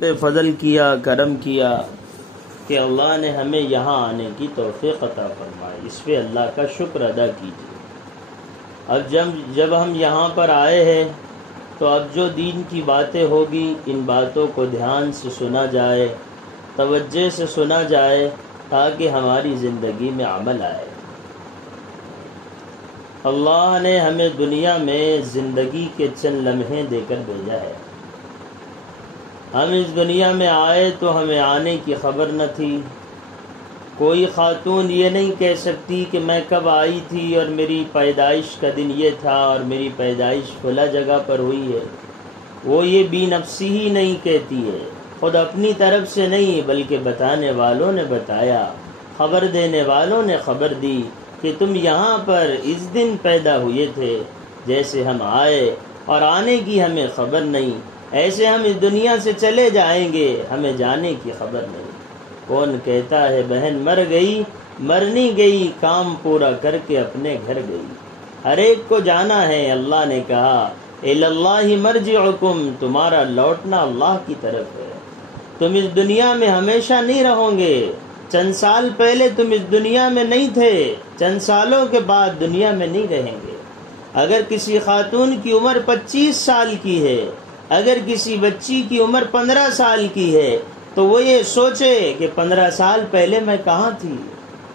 پہ فضل کیا، کرم کیا کہ اللہ نے ہمیں یہاں آنے کی توفیق عطا فرمائی، اس پہ اللہ کا شکر ادا کیجیے۔ اب جب ہم یہاں پر آئے ہیں تو اب جو دین کی باتیں ہوگی ان باتوں کو دھیان سے سنا جائے، توجہ سے سنا جائے تاکہ ہماری زندگی میں عمل آئے۔ اللہ نے ہمیں دنیا میں زندگی کے چند لمحے دے کر بھیجا ہے۔ ہم اس دنیا میں آئے تو ہمیں آنے کی خبر نہ تھی۔ کوئی خاتون یہ نہیں کہہ سکتی کہ میں کب آئی تھی اور میری پیدائش کا دن یہ تھا اور میری پیدائش فلاں جگہ پر ہوئی ہے۔ وہ یہ بی نفسی ہی نہیں کہتی ہے، خود اپنی طرف سے نہیں بلکہ بتانے والوں نے بتایا، خبر دینے والوں نے خبر دی کہ تم یہاں پر اس دن پیدا ہوئے تھے۔ جیسے ہم آئے اور آنے کی ہمیں خبر نہیں، ایسے ہم اس دنیا سے چلے جائیں گے، ہمیں جانے کی خبر نہیں۔ کون کہتا ہے بہن مر گئی، مرنی گئی، کام پورا کر کے اپنے گھر گئی۔ ہر ایک کو جانا ہے۔ اللہ نے کہا الاللہ مرجعکم، تمہارا لوٹنا اللہ کی طرف ہے۔ تم اس دنیا میں ہمیشہ نہیں رہو گے۔ چند سال پہلے تم اس دنیا میں نہیں تھے، چند سالوں کے بعد دنیا میں نہیں رہیں گے۔ اگر کسی خاتون کی عمر 25 سال کی ہے، اگر کسی بچی کی عمر 15 سال کی ہے تو وہ یہ سوچے کہ 15 سال پہلے میں کہاں تھی،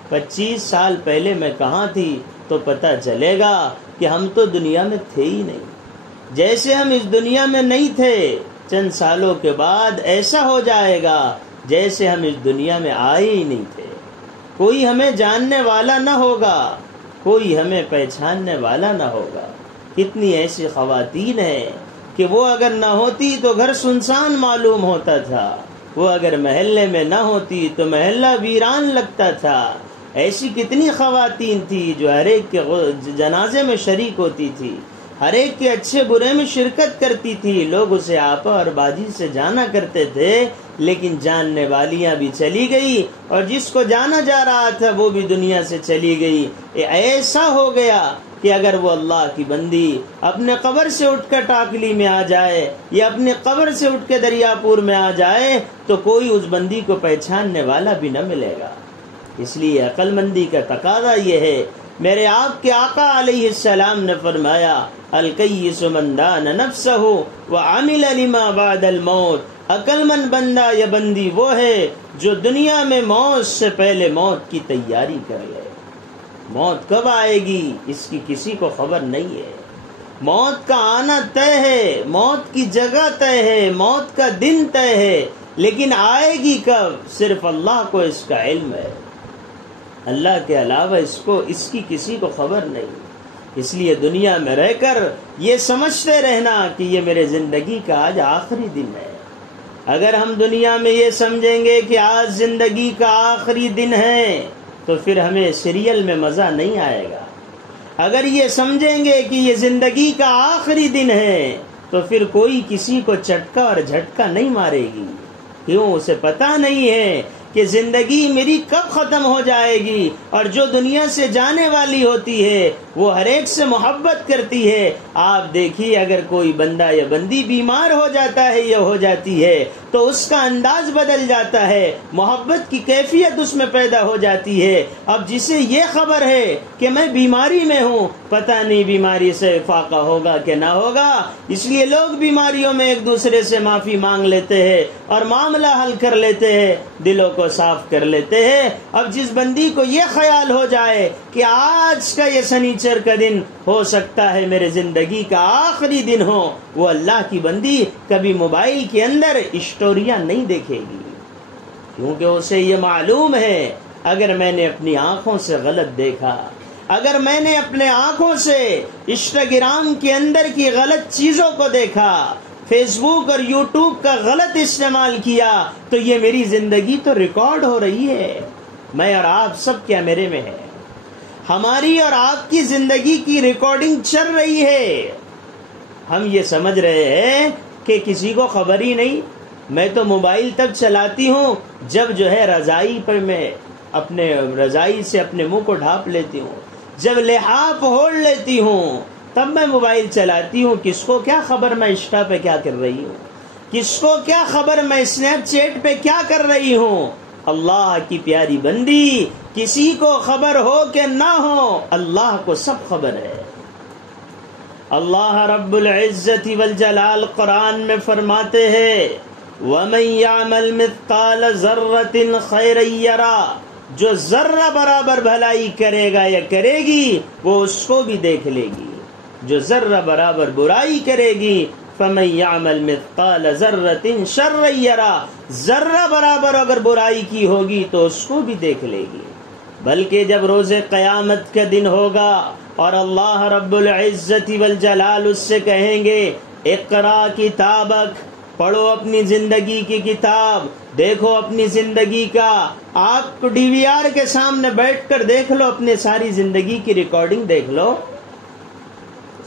25 سال پہلے میں کہاں تھی، تو پتہ چلے گا کہ ہم تو دنیا میں تھے ہی نہیں۔ جیسے ہم اس دنیا میں نہیں تھے، چند سالوں کے بعد ایسا ہو جائے گا جیسے ہم اس دنیا میں آئے ہی نہیں تھے۔ کوئی ہمیں جاننے والا نہ ہوگا، کوئی ہمیں پہچاننے والا نہ ہوگا۔ کتنی ایسی خواتین ہیں کہ وہ اگر نہ ہوتی تو گھر سنسان معلوم ہوتا تھا، وہ اگر محلے میں نہ ہوتی تو محلہ ویران لگتا تھا۔ ایسی کتنی خواتین تھی جو ہر ایک کے جنازے میں شریک ہوتی تھی، ہر ایک کے اچھے برے میں شرکت کرتی تھی، لوگ اسے آپا اور باجی سے جانا کرتے تھے، لیکن جاننے والیاں بھی چلی گئی اور جس کو جانا جا رہا تھا وہ بھی دنیا سے چلی گئی۔ ایسا ہو گیا کہ اگر وہ اللہ کی بندی اپنے قبر سے اٹھ کر ٹاکلی میں آ جائے یا اپنے قبر سے اٹھ کے دریا پور میں آ جائے تو کوئی اس بندی کو پہچاننے والا بھی نہ ملے گا۔ اس لیے عقل مندی کا تقاضا یہ ہے۔ میرے آپ کے آقا علیہ السلام نے فرمایا الکیس من دان نفسہ وعمل لما بعد الموت، عقل مند بندہ یا بندی وہ ہے جو دنیا میں موت سے پہلے موت کی تیاری کر لے۔ موت کب آئے گی اس کی کسی کو خبر نہیں ہے۔ موت کا آنا طے ہے، موت کی جگہ طے ہے، موت کا دن طے ہے، لیکن آئے گی کب صرف اللہ کو اس کا علم ہے۔ اللہ کے علاوہ اس کی کسی کو خبر نہیں۔ اس لیے دنیا میں رہ کر یہ سمجھتے رہنا کہ یہ میرے زندگی کا آج آخری دن ہے۔ اگر ہم دنیا میں یہ سمجھیں گے کہ آج زندگی کا آخری دن ہے تو پھر ہمیں سیریل میں مزہ نہیں آئے گا۔ اگر یہ سمجھیں گے کہ یہ زندگی کا آخری دن ہے تو پھر کوئی کسی کو چٹکا اور جھٹکا نہیں مارے گی۔ کیوں؟ اسے پتہ نہیں ہے کہ زندگی میری کب ختم ہو جائے گی، اور جو دنیا سے جانے والی ہوتی ہے وہ ہر ایک سے محبت کرتی ہے۔ آپ دیکھیے اگر کوئی بندہ یا بندی بیمار ہو جاتا ہے یا ہو جاتی ہے تو اس کا انداز بدل جاتا ہے، محبت کی کیفیت اس میں پیدا ہو جاتی ہے۔ اب جسے یہ خبر ہے کہ میں بیماری میں ہوں، پتہ نہیں بیماری سے فاقہ ہوگا کہ نہ ہوگا، اس لیے لوگ بیماریوں میں ایک دوسرے سے معافی مانگ لیتے ہیں اور معاملہ حل کر لیتے ہیں، دلوں کو صاف کر لیتے ہیں۔ اب جس بندی کو یہ خیال ہو جائے کہ آج کا یہ سنیچر کا دن ہو سکتا ہے میرے زندگی کا آخری دن ہو، وہ اللہ کی بندی کبھی موبائل کے اندر اسٹوریاں نہیں دیکھے گی، کیونکہ اسے یہ معلوم ہے اگر میں نے اپنی آنکھوں سے غلط دیکھا، اگر میں نے اپنے آنکھوں سے انسٹاگرام کے اندر کی غلط چیزوں کو دیکھا، فیس بک اور یوٹیوب کا غلط استعمال کیا، تو یہ میری زندگی تو ریکارڈ ہو رہی ہے۔ میں اور آپ سب کیا میرے میں ہے، ہماری اور آپ کی زندگی کی ریکارڈنگ چل رہی ہے۔ ہم یہ سمجھ رہے ہیں کہ کسی کو خبر ہی نہیں۔ میں تو موبائل تب چلاتی ہوں جب جو ہے رضائی پر میں اپنے رضائی سے اپنے منہ کو ڈھانپ لیتی ہوں، جب لحاف اوڑھ لیتی ہوں تب میں موبائل چلاتی ہوں۔ کس کو کیا خبر میں انسٹا پہ کیا کر رہی ہوں۔ کس کو کیا خبر میں اسنیپ چیٹ پہ کیا کر رہی ہوں؟ اللہ کی پیاری بندی، کسی کو خبر ہو کہ نہ ہو، اللہ کو سب خبر ہے۔ اللہ رب العزت والجلال قرآن میں فرماتے ہیں وَمَن يَعْمَلْ مِثْقَالَ ذَرَّةٍ خَيْرًا يَرَهُ، جو ذرہ برابر بھلائی کرے گا یا کرے گی وہ اس کو بھی دیکھ لے گی، جو ذرہ برابر برائی کرے گی فَمَن يَعْمَلْ مِثْقَالَ ذَرَّةٍ شَرًّا يَرَهُ، ذرہ برابر اگر برائی کی ہوگی تو اس کو بھی دیکھ لے گی۔ بلکہ جب روز قیامت کا دن ہوگا اور اللہ رب العزت والجلال اس سے کہیں گے اقرا کتابک، پڑھو اپنی زندگی کی کتاب، دیکھو اپنی زندگی کا، آپ کو ڈی وی آر کے سامنے بیٹھ کر دیکھ لو، اپنے ساری زندگی کی ریکارڈنگ دیکھ لو،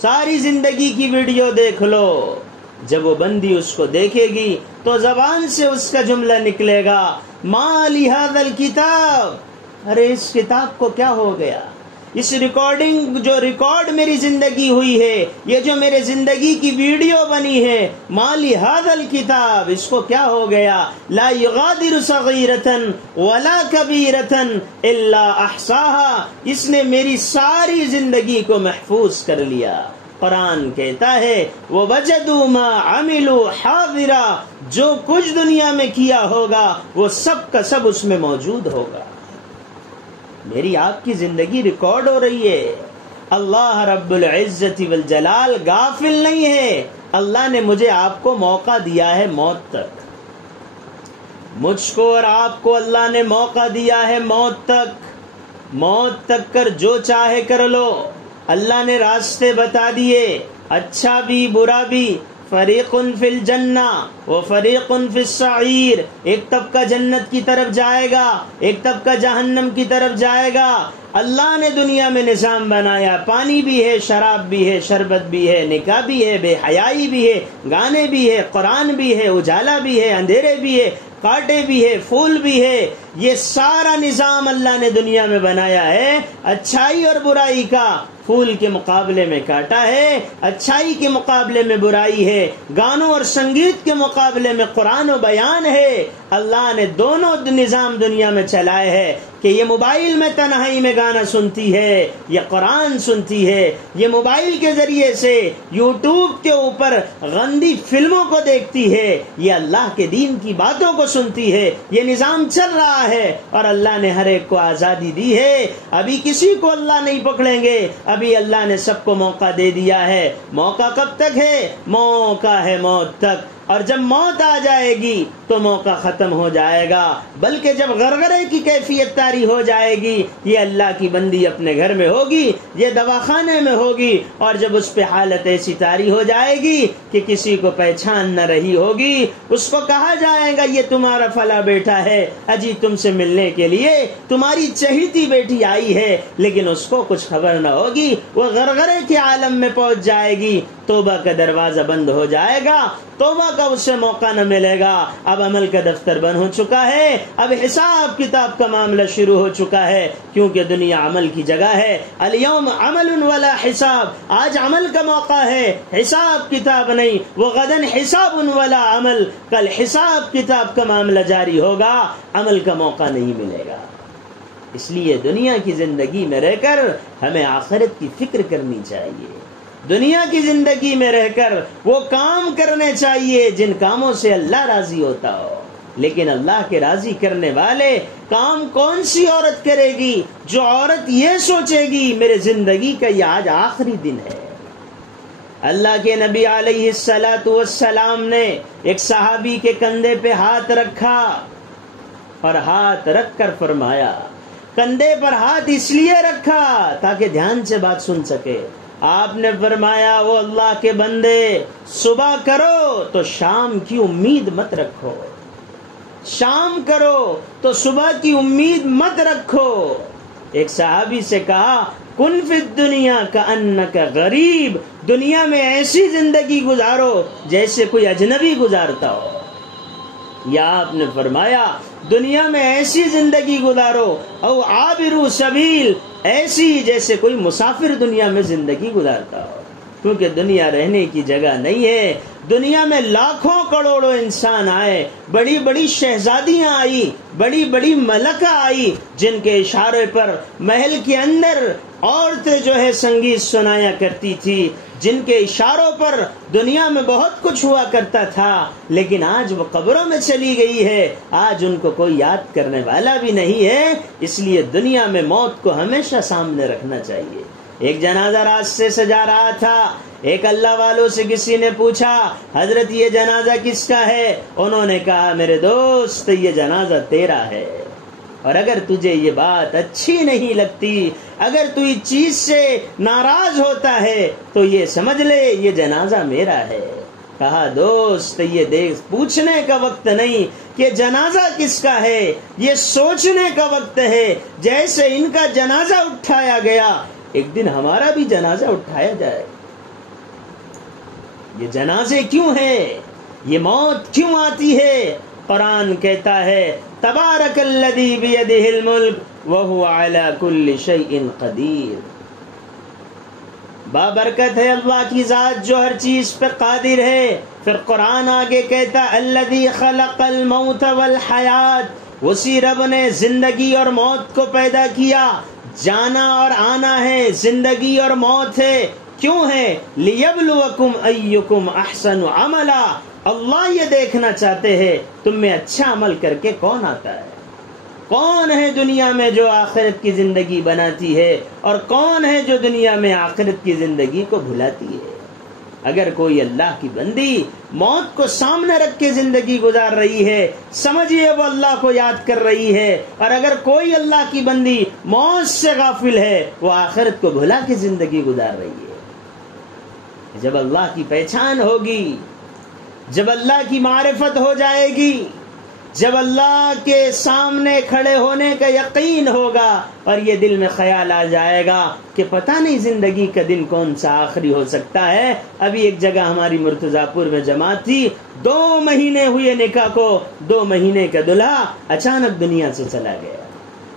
ساری زندگی کی ویڈیو دیکھ لو۔ جب وہ بندی اس کو دیکھے گی تو زبان سے اس کا جملہ نکلے گا ما لہذا الکتاب، ارے اس کتاب کو کیا ہو گیا، اس ریکارڈنگ جو ریکارڈ میری زندگی ہوئی ہے، یہ جو میرے زندگی کی ویڈیو بنی ہے، ما لہذا الکتاب، اس کو کیا ہو گیا، لا یغادر صغیرۃ ولا کبیرۃ الا احصاها، اس نے میری ساری زندگی کو محفوظ کر لیا۔ قرآن کہتا ہے وَوَجَدُوا مَا عَمِلُوا حَاضِرًا، جو کچھ دنیا میں کیا ہوگا وہ سب کا سب اس میں موجود ہوگا۔ میری آپ کی زندگی ریکارڈ ہو رہی ہے۔ اللہ رب العزت والجلال غافل نہیں ہے، اللہ نے مجھے آپ کو موقع دیا ہے موت تک، مجھ کو اور آپ کو اللہ نے موقع دیا ہے موت تک کر جو چاہے کر لو۔ اللہ نے راستے بتا دیے، اچھا بھی برا بھی، فریق فی الجنہ و فریق فی السعیر، ایک طبقہ جنت کی طرف جائے گا، ایک طبقہ جہنم کی طرف جائے گا۔ اللہ نے دنیا میں نظام بنایا، پانی بھی ہے، شراب بھی ہے، شربت بھی ہے، نکاح بھی ہے، بے حیائی بھی ہے، گانے بھی ہے، قرآن بھی ہے، اجالا بھی ہے، اندھیرے بھی ہے، کانٹے بھی ہے، پھول بھی ہے، یہ سارا نظام اللہ نے دنیا میں بنایا ہے۔ اچھائی اور برائی کا، پھول کے مقابلے میں کانٹا ہے، اچھائی کے مقابلے میں برائی ہے، گانوں اور سنگیت کے مقابلے میں قرآن و بیان ہے۔ اللہ نے دونوں نظام دنیا میں چلائے ہیں کہ یہ موبائل میں تنہائی میں گانا سنتی ہے، یہ قرآن سنتی ہے، یہ موبائل کے ذریعے سے یوٹیوب کے اوپر گندی فلموں کو دیکھتی ہے، یہ اللہ کے دین کی باتوں کو سنتی ہے۔ یہ نظام چل رہا ہے اور اللہ نے ہر ایک کو آزادی دی ہے۔ ابھی کسی کو اللہ نہیں پکڑیں گے، ابھی اللہ نے سب کو موقع دے دیا ہے۔ موقع کب تک ہے؟ موقع ہے موت تک، اور جب موت آ جائے گی تو موقع ختم ہو جائے گا۔ بلکہ جب غرغرے کی کیفیت طاری ہو جائے گی، یہ اللہ کی بندی اپنے گھر میں ہوگی، یہ دواخانے میں ہوگی، اور جب اس پہ حالت ایسی طاری ہو جائے گی کہ کسی کو پہچان نہ رہی ہوگی، اس کو کہا جائے گا یہ تمہارا فلاں بیٹا ہے، اجی تم سے ملنے کے لیے تمہاری چہیتی بیٹی آئی ہے، لیکن اس کو کچھ خبر نہ ہوگی، وہ غرغرے کے عالم میں پہنچ جائے گی، توبہ کا دروازہ بند ہو جائے گا، توبہ کا اسے موقع نہ ملے گا۔ اب عمل کا دفتر بند ہو چکا ہے، اب حساب کتاب کا معاملہ شروع ہو چکا ہے، کیونکہ دنیا عمل کی جگہ ہے۔ الیوم عمل ولا حساب، آج عمل کا موقع ہے، حساب کتاب نہیں۔ وغدن حساب ولا عمل، کل حساب کتاب کا معاملہ جاری ہوگا، عمل کا موقع نہیں ملے گا۔ اس لیے دنیا کی زندگی میں رہ کر ہمیں آخرت کی فکر کرنی چاہیے، دنیا کی زندگی میں رہ کر وہ کام کرنے چاہیے جن کاموں سے اللہ راضی ہوتا ہو۔ لیکن اللہ کے راضی کرنے والے کام کون سی عورت کرے گی؟ جو عورت یہ سوچے گی میرے زندگی کا یہ آج آخری دن ہے۔ اللہ کے نبی علیہ السلام نے ایک صحابی کے کندھے پہ ہاتھ رکھا اور ہاتھ رکھ کر فرمایا، کندھے پر ہاتھ اس لیے رکھا تاکہ دھیان سے بات سن سکے۔ آپ نے فرمایا وہ اللہ کے بندے، صبح کرو تو شام کی امید مت رکھو، شام کرو تو صبح کی امید مت رکھو۔ ایک صحابی سے کہا کن فی الدنیا کأنک غریب، دنیا میں ایسی زندگی گزارو جیسے کوئی اجنبی گزارتا ہو۔ یا آپ نے فرمایا دنیا میں ایسی زندگی گزارو او عابر سبیل، ایسی جیسے کوئی مسافر دنیا میں زندگی گزارتا ہو، کیونکہ دنیا رہنے کی جگہ نہیں ہے۔ دنیا میں لاکھوں کروڑوں انسان آئے، بڑی بڑی شہزادیاں آئی، بڑی بڑی ملکہ آئی، جن کے اشارے پر محل کے اندر عورتیں جو ہے سنگیت سنایا کرتی تھی، جن کے اشاروں پر دنیا میں بہت کچھ ہوا کرتا تھا، لیکن آج وہ قبروں میں چلی گئی ہے، آج ان کو کوئی یاد کرنے والا بھی نہیں ہے۔ اس لیے دنیا میں موت کو ہمیشہ سامنے رکھنا چاہیے۔ ایک جنازہ راستے سے جا رہا تھا، ایک اللہ والوں سے کسی نے پوچھا، حضرت یہ جنازہ کس کا ہے؟ انہوں نے کہا، میرے دوست یہ جنازہ تیرا ہے، اور اگر تجھے یہ بات اچھی نہیں لگتی، اگر تو اس چیز سے ناراض ہوتا ہے تو یہ سمجھ لے یہ جنازہ میرا ہے۔ کہا، دوست یہ دیکھ پوچھنے کا وقت نہیں کہ جنازہ کس کا ہے، یہ سوچنے کا وقت ہے۔ جیسے ان کا جنازہ اٹھایا گیا، ایک دن ہمارا بھی جنازہ اٹھایا جائے۔ یہ جنازے کیوں ہیں؟ یہ موت کیوں آتی ہے؟ قرآن کہتا ہے، تبارک الذی بیدہ الملک وہو علی کل شیء قدیر۔ بابرکت ہے اللہ کی ذات جو ہر چیز پر قادر ہے۔ پھر قرآن آگے کہتا، الذی خلق الموت والحیات، اسی رب نے زندگی اور موت کو پیدا کیا۔ جانا اور آنا ہے، زندگی اور موت ہے، کیوں ہے؟ لیبلوکم ایکم احسن عملا، اللہ یہ دیکھنا چاہتے ہیں تم میں اچھا عمل کر کے کون آتا ہے۔ کون ہے دنیا میں جو آخرت کی زندگی بناتی ہے، اور کون ہے جو دنیا میں آخرت کی زندگی کو بھلاتی ہے؟ اگر کوئی اللہ کی بندی موت کو سامنے رکھ کے زندگی گزار رہی ہے، سمجھیے وہ اللہ کو یاد کر رہی ہے، اور اگر کوئی اللہ کی بندی موت سے غافل ہے، وہ آخرت کو بھلا کے زندگی گزار رہی ہے۔ جب اللہ کی پہچان ہوگی، جب اللہ کی معرفت ہو جائے گی، جب اللہ کے سامنے کھڑے ہونے کا یقین ہوگا، اور یہ دل میں خیال آ جائے گا کہ پتہ نہیں زندگی کا دن کون سا آخری ہو سکتا ہے۔ ابھی ایک جگہ ہماری مرتضیٰ پور میں جماعت تھی، 2 مہینے ہوئے نکاح کو، 2 مہینے کا دلہا اچانک دنیا سے چلا گیا۔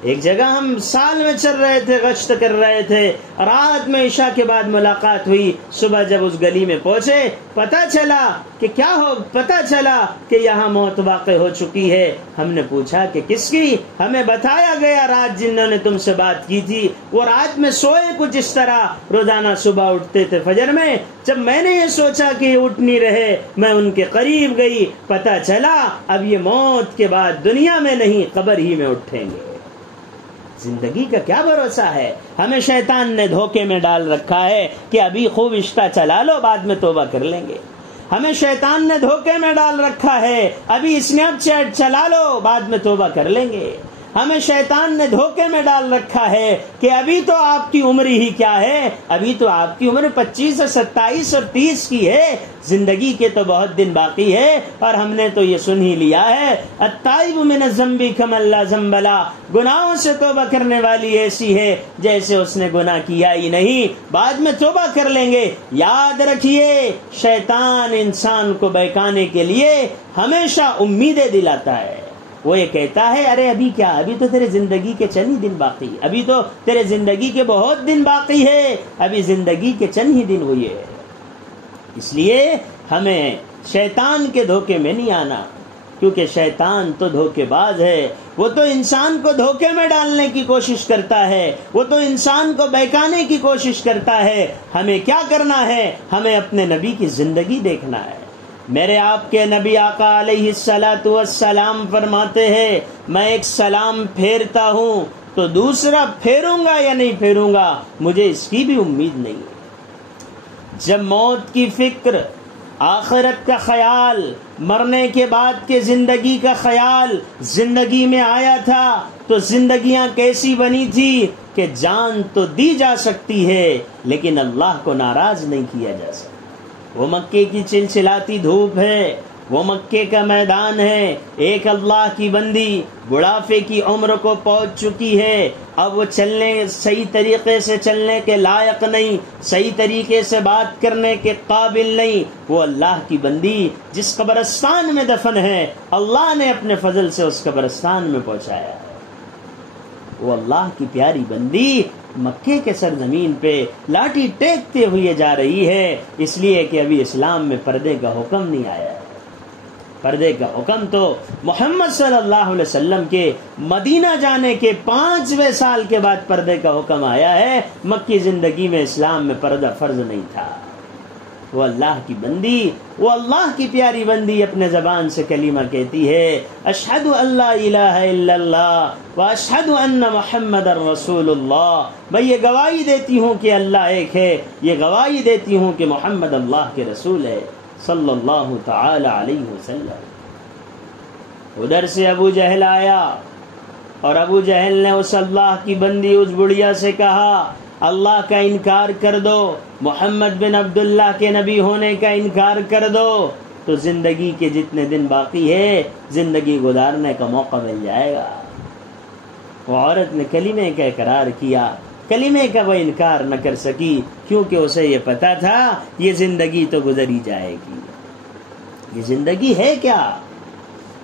ایک جگہ ہم سال میں چل رہے تھے، گشت کر رہے تھے، رات میں عشاء کے بعد ملاقات ہوئی، صبح جب اس گلی میں پہنچے پتہ چلا کہ کیا ہو، پتہ چلا کہ یہاں موت واقع ہو چکی ہے۔ ہم نے پوچھا کہ کس کی؟ ہمیں بتایا گیا رات جنہوں نے تم سے بات کی تھی وہ رات میں سوئے کچھ اس طرح، روزانہ صبح اٹھتے تھے فجر میں۔ جب میں نے یہ سوچا کہ یہ اٹھ نہیں رہے، میں ان کے قریب گئی، پتہ چلا اب یہ موت کے بعد دنیا میں نہیں قبر ہی میں اٹھیں گے۔ زندگی کا کیا بھروسہ ہے؟ ہمیں شیطان نے دھوکے میں ڈال رکھا ہے کہ ابھی خوب عشق چلا لو، بعد میں توبہ کر لیں گے۔ ہمیں شیطان نے دھوکے میں ڈال رکھا ہے، ابھی اسنیپ چیٹ چلا لو، بعد میں توبہ کر لیں گے۔ ہمیں شیطان نے دھوکے میں ڈال رکھا ہے کہ ابھی تو آپ کی عمر ہی کیا ہے، ابھی تو آپ کی عمر 25 اور 27 اور 30 کی ہے، زندگی کے تو بہت دن باقی ہے۔ اور ہم نے تو یہ سن ہی لیا ہے، التائب من الذنب کمن لا ذنب له، گناہوں سے توبہ کرنے والی ایسی ہے جیسے اس نے گناہ کیا ہی نہیں، بعد میں توبہ کر لیں گے۔ یاد رکھیے، شیطان انسان کو بہکانے کے لیے ہمیشہ امیدیں دلاتا ہے۔ وہ یہ کہتا ہے، ارے ابھی کیا، ابھی تو تیرے زندگی کے چند ہی دن باقی، ابھی تو تیرے زندگی کے بہت دن باقی ہے، ابھی زندگی کے چند ہی دن ہوئے۔ اس لیے ہمیں شیطان کے دھوکے میں نہیں آنا، کیونکہ شیطان تو دھوکے باز ہے، وہ تو انسان کو دھوکے میں ڈالنے کی کوشش کرتا ہے، وہ تو انسان کو بہکانے کی کوشش کرتا ہے۔ ہمیں کیا کرنا ہے؟ ہمیں اپنے نبی کی زندگی دیکھنا ہے۔ میرے آپ کے نبی آقا علیہ الصلوۃ والسلام فرماتے ہیں، میں ایک سلام پھیرتا ہوں تو دوسرا پھیروں گا یا نہیں پھیروں گا، مجھے اس کی بھی امید نہیں ہے۔ جب موت کی فکر، آخرت کا خیال، مرنے کے بعد کے زندگی کا خیال زندگی میں آیا تھا تو زندگیاں کیسی بنی تھی کہ جان تو دی جا سکتی ہے لیکن اللہ کو ناراض نہیں کیا جا سکتا۔ وہ مکے کی چلچلاتی دھوپ ہے، وہ مکے کا میدان ہے، ایک اللہ کی بندی بڑھاپے کی عمر کو پہنچ چکی ہے، اب وہ صحیح طریقے سے چلنے کے لائق نہیں، صحیح طریقے سے بات کرنے کے قابل نہیں۔ وہ اللہ کی بندی جس قبرستان میں دفن ہے، اللہ نے اپنے فضل سے اس قبرستان میں پہنچایا ہے۔ وہ اللہ کی پیاری بندی مکے کے سرزمین پہ لاٹھی ٹیکتے ہوئے جا رہی ہے، اس لیے کہ ابھی اسلام میں پردے کا حکم نہیں آیا ہے۔ پردے کا حکم تو محمد صلی اللہ علیہ وسلم کے مدینہ جانے کے 5ویں سال کے بعد پردے کا حکم آیا ہے۔ مکی زندگی میں اسلام میں پردہ فرض نہیں تھا۔ وہ اللہ کی بندی، وہ اللہ کی پیاری بندی اپنے زبان سے کلمہ کہتی ہے، اشہد ان لا الہ الا اللہ واشہد ان محمد رسول اللہ، میں یہ گواہی دیتی ہوں کہ اللہ ایک ہے، یہ گواہی دیتی ہوں کہ محمد اللہ کے رسول ہے صلی اللہ تعالی علیہ وسلم۔ ادھر سے ابو جہل آیا اور ابو جہل نے اس اللہ کی بندی اس بڑھیا سے کہا اللہ کا انکار کر دو، محمد بن عبداللہ کے نبی ہونے کا انکار کر دو تو زندگی کے جتنے دن باقی ہے زندگی گزارنے کا موقع مل جائے گا۔ وہ عورت نے کلمے کا اقرار کیا، کلمے کا وہ انکار نہ کر سکی کیونکہ اسے یہ پتا تھا یہ زندگی تو گزری جائے گی۔ یہ زندگی ہے کیا؟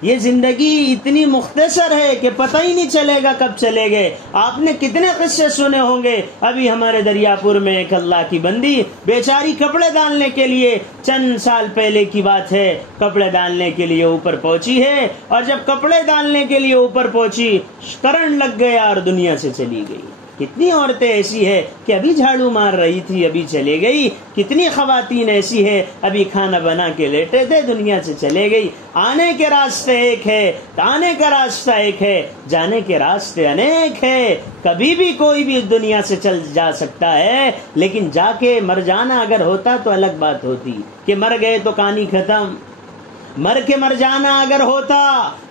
یہ زندگی اتنی مختصر ہے کہ پتہ ہی نہیں چلے گا کب چلے گئے۔ آپ نے کتنے قصے سنے ہوں گے۔ ابھی ہمارے دریا پور میں ایک اللہ کی بندی بیچاری کپڑے ڈالنے کے لیے، چند سال پہلے کی بات ہے، کپڑے ڈالنے کے لیے اوپر پہنچی ہے، اور جب کپڑے ڈالنے کے لیے اوپر پہنچی کرنٹ لگ گیا اور دنیا سے چلی گئی۔ کتنی عورتیں ایسی ہے کہ ابھی جھاڑو مار رہی تھی ابھی چلے گئی، کتنی خواتین ایسی ہے ابھی کھانا بنا کے لیٹے تھے دنیا سے چلے گئی۔ آنے کے راستے ایک ہے، آنے کا راستہ ایک ہے، جانے کے راستے انیک ہے۔ کبھی بھی کوئی بھی دنیا سے چل جا سکتا ہے، لیکن جا کے مر جانا اگر ہوتا تو الگ بات ہوتی کہ مر گئے تو کہانی ختم۔ مر کے مر جانا اگر ہوتا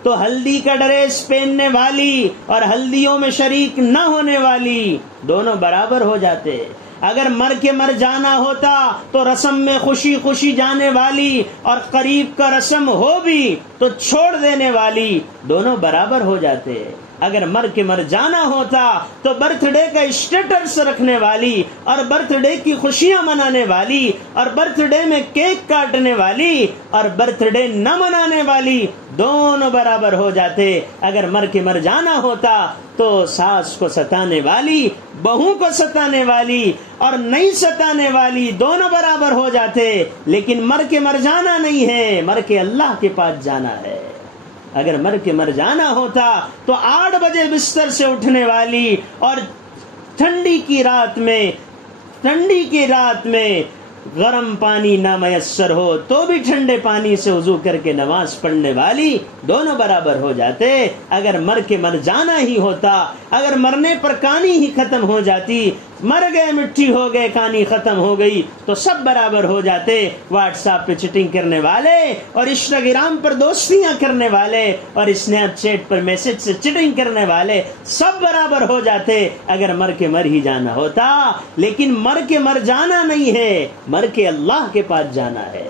تو ہلدی کا ڈریس پہننے والی اور ہلدیوں میں شریک نہ ہونے والی دونوں برابر ہو جاتے۔ اگر مر کے مر جانا ہوتا تو رسم میں خوشی خوشی جانے والی اور قریب کا رسم ہو بھی تو چھوڑ دینے والی دونوں برابر ہو جاتے۔ اگر مر کے مر جانا ہوتا تو برتھ ڈے کا اسٹیٹس رکھنے والی اور برتھ ڈے کی خوشیاں منانے والی اور برتھ ڈے میں کیک کاٹنے والی اور برتھ ڈے نہ منانے والی دونوں برابر ہو جاتے۔ اگر مر کے مر جانا ہوتا تو ساس کو ستانے والی، بہو کو ستانے والی اور نہیں ستانے والی دونوں برابر ہو جاتے۔ لیکن مر کے مر جانا نہیں ہے، مر کے اللہ کے پاس جانا ہے۔ اگر مر کے مر جانا ہوتا تو 8 بجے بستر سے اٹھنے والی اور ٹھنڈی کی رات میں گرم پانی نہ میسر ہو تو بھی ٹھنڈے پانی سے وضو کر کے نماز پڑھنے والی دونوں برابر ہو جاتے۔ اگر مر کے مر جانا ہی ہوتا، اگر مرنے پر کہانی ہی ختم ہو جاتی، مر گئے مٹی ہو گئے کہانی ختم ہو گئی تو سب برابر ہو جاتے۔ واٹس ایپ پہ چیٹنگ کرنے والے اور انسٹاگرام پر دوستیاں کرنے والے اور اسنیپ چیٹ پر میسج سے چیٹنگ کرنے والے سب برابر ہو جاتے اگر مر کے مر ہی جانا ہوتا۔ لیکن مر کے مر جانا نہیں ہے، مر کے اللہ کے پاس جانا ہے،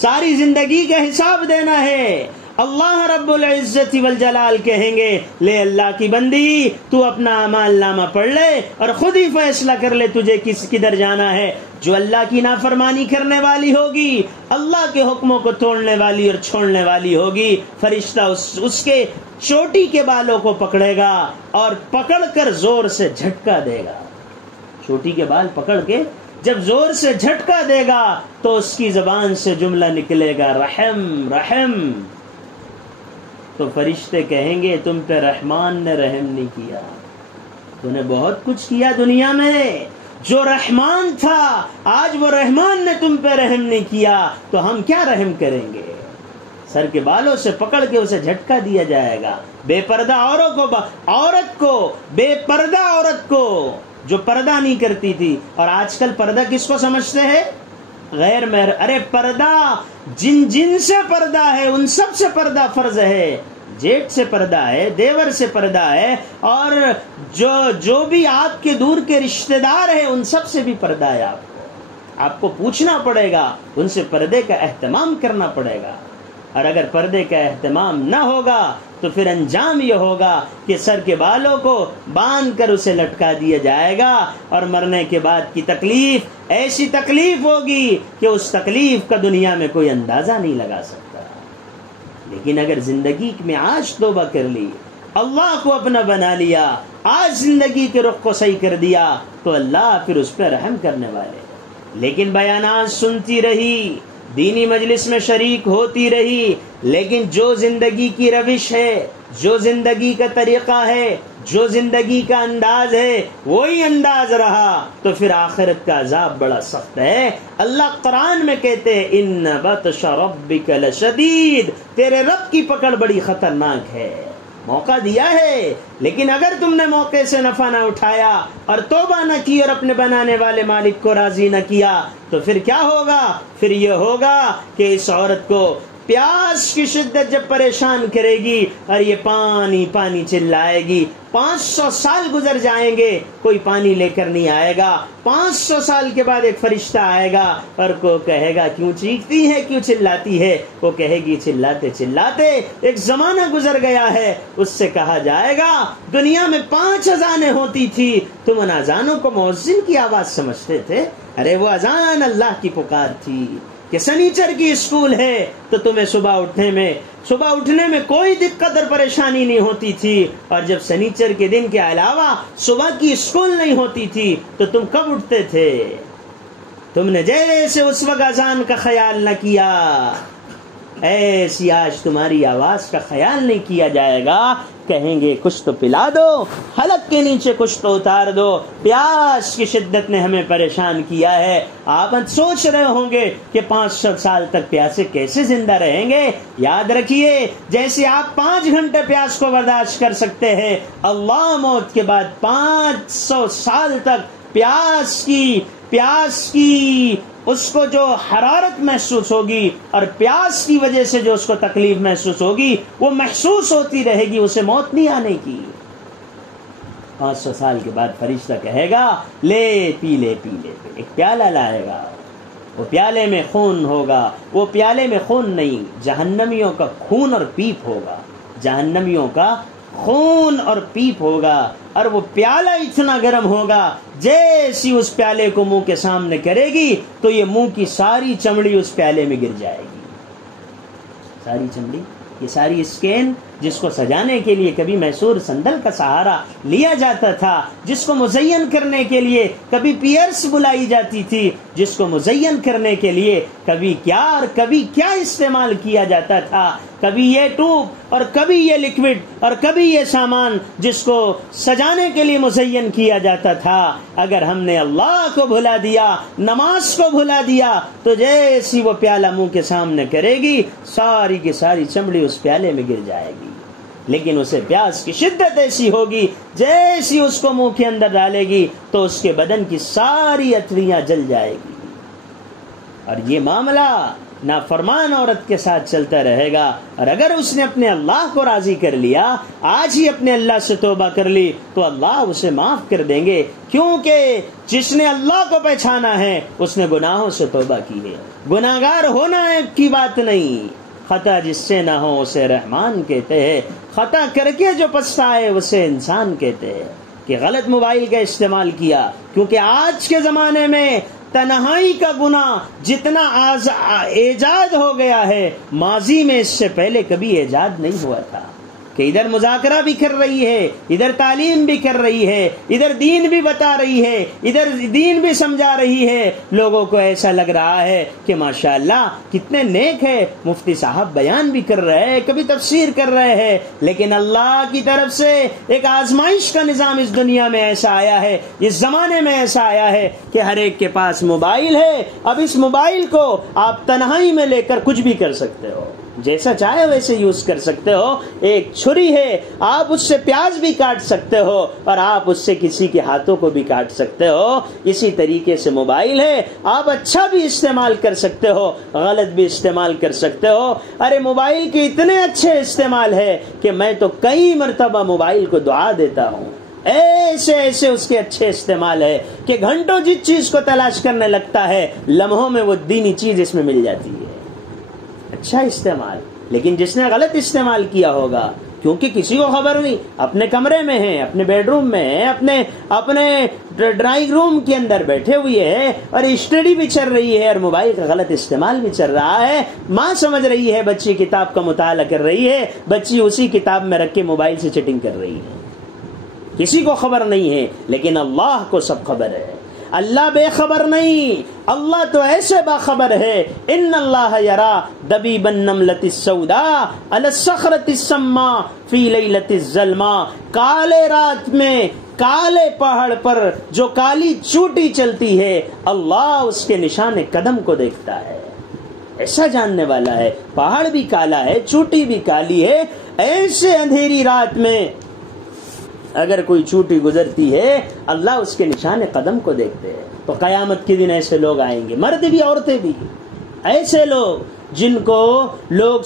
ساری زندگی کا حساب دینا ہے۔ اللہ رب العزت والجلال کہیں گے لے اللہ کی بندی تو اپنا اعمال نامہ پڑھ لے اور خود ہی فیصلہ کر لے تجھے کدھر جانا ہے۔ جو اللہ کی نافرمانی کرنے والی ہوگی، اللہ کے حکموں کو توڑنے والی اور چھوڑنے والی ہوگی، فرشتہ اس کے چوٹی کے بالوں کو پکڑے گا اور پکڑ کر زور سے جھٹکا دے گا۔ چوٹی کے بال پکڑ کے جب زور سے جھٹکا دے گا تو اس کی زبان سے جملہ نکلے گا رحم رحم، تو فرشتے کہیں گے تم پہ رحمان نے رحم نہیں کیا، تو نے بہت کچھ کیا دنیا میں، جو رحمان تھا آج وہ رحمان نے تم پہ رحم نہیں کیا تو ہم کیا رحم کریں گے۔ سر کے بالوں سے پکڑ کے اسے جھٹکا دیا جائے گا۔ بے پردہ بے پردہ عورت کو جو پردہ نہیں کرتی تھی، اور آج کل پردہ کس کو سمجھتے ہیں؟ غیر محرم۔ ارے پردہ جن سے پردہ ہے ان سب سے پردہ فرض ہے، جیٹ سے پردہ ہے، دیور سے پردہ ہے، اور جو بھی آپ کے دور کے رشتہ دار ہیں ان سب سے بھی پردہ ہے۔ آپ کو پوچھنا پڑے گا، ان سے پردے کا اہتمام کرنا پڑے گا، اور اگر پردے کا اہتمام نہ ہوگا تو پھر انجام یہ ہوگا کہ سر کے بالوں کو باندھ کر اسے لٹکا دیا جائے گا، اور مرنے کے بعد کی تکلیف ایسی تکلیف ہوگی کہ اس تکلیف کا دنیا میں کوئی اندازہ نہیں لگا سکتا۔ لیکن اگر زندگی میں آج توبہ کر لی، اللہ کو اپنا بنا لیا، آج زندگی کے رخ کو صحیح کر دیا، تو اللہ پھر اس پہ رحم کرنے والے۔ لیکن بیانات سنتی رہی، دینی مجلس میں شریک ہوتی رہی، لیکن جو زندگی کی روش ہے، جو زندگی کا طریقہ ہے، جو زندگی کا انداز ہے، وہی انداز رہا، تو پھر آخرت کا عذاب بڑا سخت ہے۔ اللہ قرآن میں کہتے ہیں ان بطش ربک لشدید، تیرے رب کی پکڑ بڑی خطرناک ہے۔ موقع دیا ہے، لیکن اگر تم نے موقع سے نفع نہ اٹھایا اور توبہ نہ کی اور اپنے بنانے والے مالک کو راضی نہ کیا، تو پھر کیا ہوگا؟ پھر یہ ہوگا کہ اس عورت کو پیاس کی شدت جب پریشان کرے گی اور یہ پانی پانی چلائے گی، 500 سال گزر جائیں گے، کوئی پانی لے کر نہیں آئے گا۔ 500 سال کے بعد ایک فرشتہ آئے گا اور کو کہے گا کیوں چیختی ہے، کیوں چلاتی ہے؟ وہ کہے گی چلاتے چلاتے ایک زمانہ گزر گیا ہے۔ اس سے کہا جائے گا دنیا میں 5 اذانیں ہوتی تھی، تم ان اذانوں کو مؤذن کی آواز سمجھتے تھے؟ ارے وہ اذان اللہ کی پکار تھی کہ سنیچر کی اسکول ہے تو تمہیں صبح اٹھنے میں کوئی دقت اور پریشانی نہیں ہوتی تھی، اور جب سنیچر کے دن کے علاوہ صبح کی اسکول نہیں ہوتی تھی تو تم کب اٹھتے تھے؟ تم نے جیسے اس وقت اذان کا خیال نہ کیا، ایسی آج تمہاری آواز کا خیال نہیں کیا جائے گا۔ کہیں گے کچھ تو پلا دو، حلق کے نیچے کچھ تو اتار دو، پیاس کی شدت نے ہمیں پریشان کیا ہے۔ آپ سوچ رہے ہوں گے کہ 500 سال تک پیاسے کیسے زندہ رہیں گے؟ یاد رکھیے، جیسے آپ 5 گھنٹے پیاس کو برداشت کر سکتے ہیں، اللہ موت کے بعد 500 سال تک پیاس کی اس کو جو حرارت محسوس ہوگی اور پیاس کی وجہ سے جو اس کو تکلیف محسوس ہوگی وہ محسوس ہوتی رہے گی، اسے موت نہیں آنے کی۔ 500 سال کے بعد فرشتہ کہے گا لے پی لے، ایک پیالہ لائے گا، وہ پیالے میں خون ہوگا، وہ پیالے میں خون نہیں، جہنمیوں کا خون اور پیپ ہوگا، جہنمیوں کا خون اور پیپ ہوگا، اور وہ پیالہ اتنا گرم ہوگا، جیسی اس پیالے کو منہ کے سامنے کرے گی تو یہ منہ کی ساری چمڑی اس پیالے میں گر جائے گی، ساری چمڑی، یہ ساری اسکین جس کو سجانے کے لیے کبھی میسور صندل کا سہارا لیا جاتا تھا، جس کو مزین کرنے کے لیے کبھی پیئرس بلائی جاتی تھی، جس کو مزین کرنے کے لیے کبھی کیا اور کبھی کیا استعمال کیا جاتا تھا، کبھی یہ ٹوب اور کبھی یہ لکوڈ اور کبھی یہ سامان جس کو سجانے کے لیے مزین کیا جاتا تھا۔ اگر ہم نے اللہ کو بھلا دیا، نماز کو بھلا دیا، تو جیسی وہ پیالہ منہ کے سامنے کرے گی ساری کی ساری چمڑی اس پیالے میں گر جائے گی، لیکن اسے پیاس کی شدت ایسی ہوگی جیسی اس کو منہ کے اندر ڈالے گی تو اس کے بدن کی ساری اتھریاں جل جائے گی۔ اور یہ معاملہ نافرمان عورت کے ساتھ چلتا رہے گا، اور اگر اس نے اپنے اللہ کو راضی کر لیا، آج ہی اپنے اللہ سے توبہ کر لی، تو اللہ اسے معاف کر دیں گے، کیونکہ جس نے اللہ کو پہچانا ہے اس نے گناہوں سے توبہ کی ہے۔ گناہگار ہونا ایک کی بات نہیں، خطا جس سے نہ ہو اسے رحمان کہتے ہیں، خطا کر کے جو پچھتائے اسے انسان کہتے ہیں۔ کہ غلط موبائل کا استعمال کیا، کیونکہ آج کے زمانے میں تنہائی کا گناہ جتنا ایجاد ہو گیا ہے، ماضی میں اس سے پہلے کبھی ایجاد نہیں ہوا تھا، کہ ادھر مذاکرہ بھی کر رہی ہے، ادھر تعلیم بھی کر رہی ہے، ادھر دین بھی بتا رہی ہے، ادھر دین بھی سمجھا رہی ہے، لوگوں کو ایسا لگ رہا ہے کہ ماشاءاللہ کتنے نیک ہے، مفتی صاحب بیان بھی کر رہے ہیں، کبھی تفسیر کر رہے ہیں، لیکن اللہ کی طرف سے ایک آزمائش کا نظام اس دنیا میں ایسا آیا ہے، اس زمانے میں ایسا آیا ہے کہ ہر ایک کے پاس موبائل ہے۔ اب اس موبائل کو آپ تنہائی میں لے کر کچھ بھی کر سکتے ہو، جیسا چاہے ویسے یوز کر سکتے ہو۔ ایک چھری ہے، آپ اس سے پیاز بھی کاٹ سکتے ہو اور آپ اس سے کسی کے ہاتھوں کو بھی کاٹ سکتے ہو۔ اسی طریقے سے موبائل ہے، آپ اچھا بھی استعمال کر سکتے ہو، غلط بھی استعمال کر سکتے ہو۔ ارے موبائل کے اتنے اچھے استعمال ہے کہ میں تو کئی مرتبہ موبائل کو دعا دیتا ہوں، ایسے اس کے اچھے استعمال ہے کہ گھنٹوں جس چیز کو تلاش کرنے لگتا ہے، لمحوں میں وہ دینی چیز اس میں مل جاتی ہے۔ اچھا استعمال، لیکن جس نے غلط استعمال کیا ہوگا کیونکہ کسی کو خبر نہیں. اپنے کمرے میں ہیں، اپنے بیڈ روم میں ہیں، اپنے ڈرائنگ روم کے اندر بیٹھے ہوئے ہیں اور اسٹڈی بھی چل رہی ہے اور موبائل کا غلط استعمال بھی چل رہا ہے. ماں سمجھ رہی ہے بچی کتاب کا مطالعہ کر رہی ہے، بچی اسی کتاب میں رکھ کے موبائل سے چیٹنگ کر رہی ہے. کسی کو خبر نہیں ہے، لیکن اللہ کو سب خبر ہے. اللہ بے خبر نہیں، اللہ تو ایسے باخبر ہے. ان اللہ یرا دبیب النملۃ السوداء علی الصخرۃ السماء فی لیلۃ الظلماء. کالے رات میں کالے پہاڑ پر جو کالی چوٹی چلتی ہے، اللہ اس کے نشان قدم کو دیکھتا ہے. ایسا جاننے والا ہے. پہاڑ بھی کالا ہے، چوٹی بھی کالی ہے. ایسے اندھیری رات میں اگر کوئی چوٹی گزرتی ہے، اللہ اس کے نشان قدم کو دیکھتے ہیں. تو قیامت کے دن ایسے لوگ آئیں گے، مرد بھی عورتیں بھی. ایسے لوگ جن کو لوگ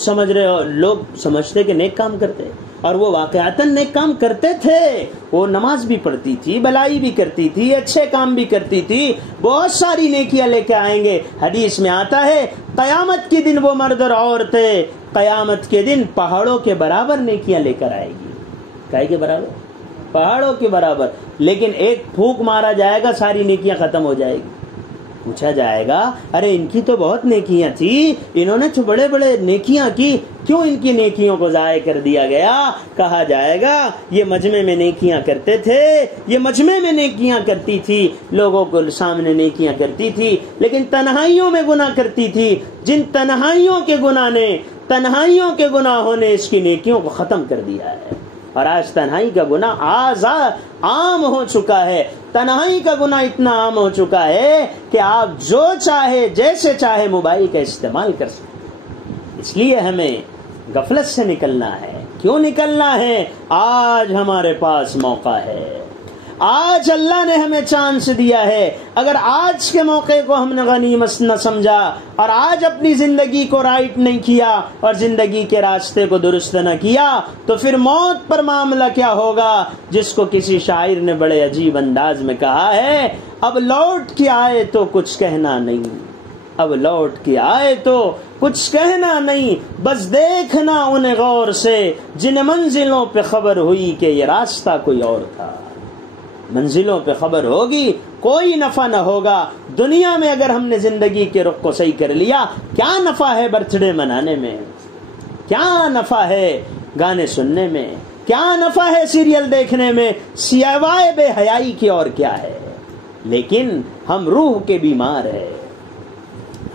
سمجھتے کہ نیک کام کرتے، اور وہ واقعتاً نیک کام کرتے تھے. وہ نماز بھی پڑھتی تھی، بلائی بھی کرتی تھی، اچھے کام بھی کرتی تھی، بہت ساری نیکیاں لے کے آئیں گے. حدیث میں آتا ہے قیامت کے دن وہ مرد اور عورتیں قیامت کے دن پہاڑوں کے برابر نیکیاں لے کر آئے گی. کائے کے برابر؟ پہاڑوں کے برابر. لیکن ایک پھونک مارا جائے گا، ساری نیکیاں ختم ہو جائے گی. پوچھا جائے گا ارے ان کی تو بہت نیکیاں تھی، انہوں نے تو بڑے بڑے نیکیاں کی، کیوں ان کی نیکیوں کو ضائع کر دیا گیا؟ کہا جائے گا یہ مجمع میں نیکیاں کرتے تھے، یہ مجمع میں نیکیاں کرتی تھی، لوگوں کو سامنے نیکیاں کرتی تھی، لیکن تنہائیوں میں گناہ کرتی تھی. جن تنہائیوں کے گناہوں نے اس کی نیکیوں کو ختم کر دیا ہے. اور آج تنہائی کا گناہ عام ہو چکا ہے. تنہائی کا گناہ اتنا عام ہو چکا ہے کہ آپ جو چاہے جیسے چاہے موبائل کا استعمال کر سکتے. اس لیے ہمیں غفلت سے نکلنا ہے. کیوں نکلنا ہے؟ آج ہمارے پاس موقع ہے. آج اللہ نے ہمیں چانس دیا ہے. اگر آج کے موقع کو ہم نے غنیمت نہ سمجھا اور آج اپنی زندگی کو رائٹ نہیں کیا اور زندگی کے راستے کو درست نہ کیا، تو پھر موت پر معاملہ کیا ہوگا؟ جس کو کسی شاعر نے بڑے عجیب انداز میں کہا ہے، اب لوٹ کے آئے تو کچھ کہنا نہیں، اب لوٹ کے آئے تو کچھ کہنا نہیں، بس دیکھنا انہیں غور سے جن منزلوں پہ خبر ہوئی کہ یہ راستہ کوئی اور تھا. منزلوں پہ خبر ہوگی، کوئی نفع نہ ہوگا. دنیا میں اگر ہم نے زندگی کے رخ کو صحیح کر لیا، کیا نفع ہے برتھ ڈے منانے میں؟ کیا نفع ہے گانے سننے میں؟ کیا نفع ہے سیریل دیکھنے میں؟ سوائے بے حیائی کی اور کیا ہے؟ لیکن ہم روح کے بیمار ہیں.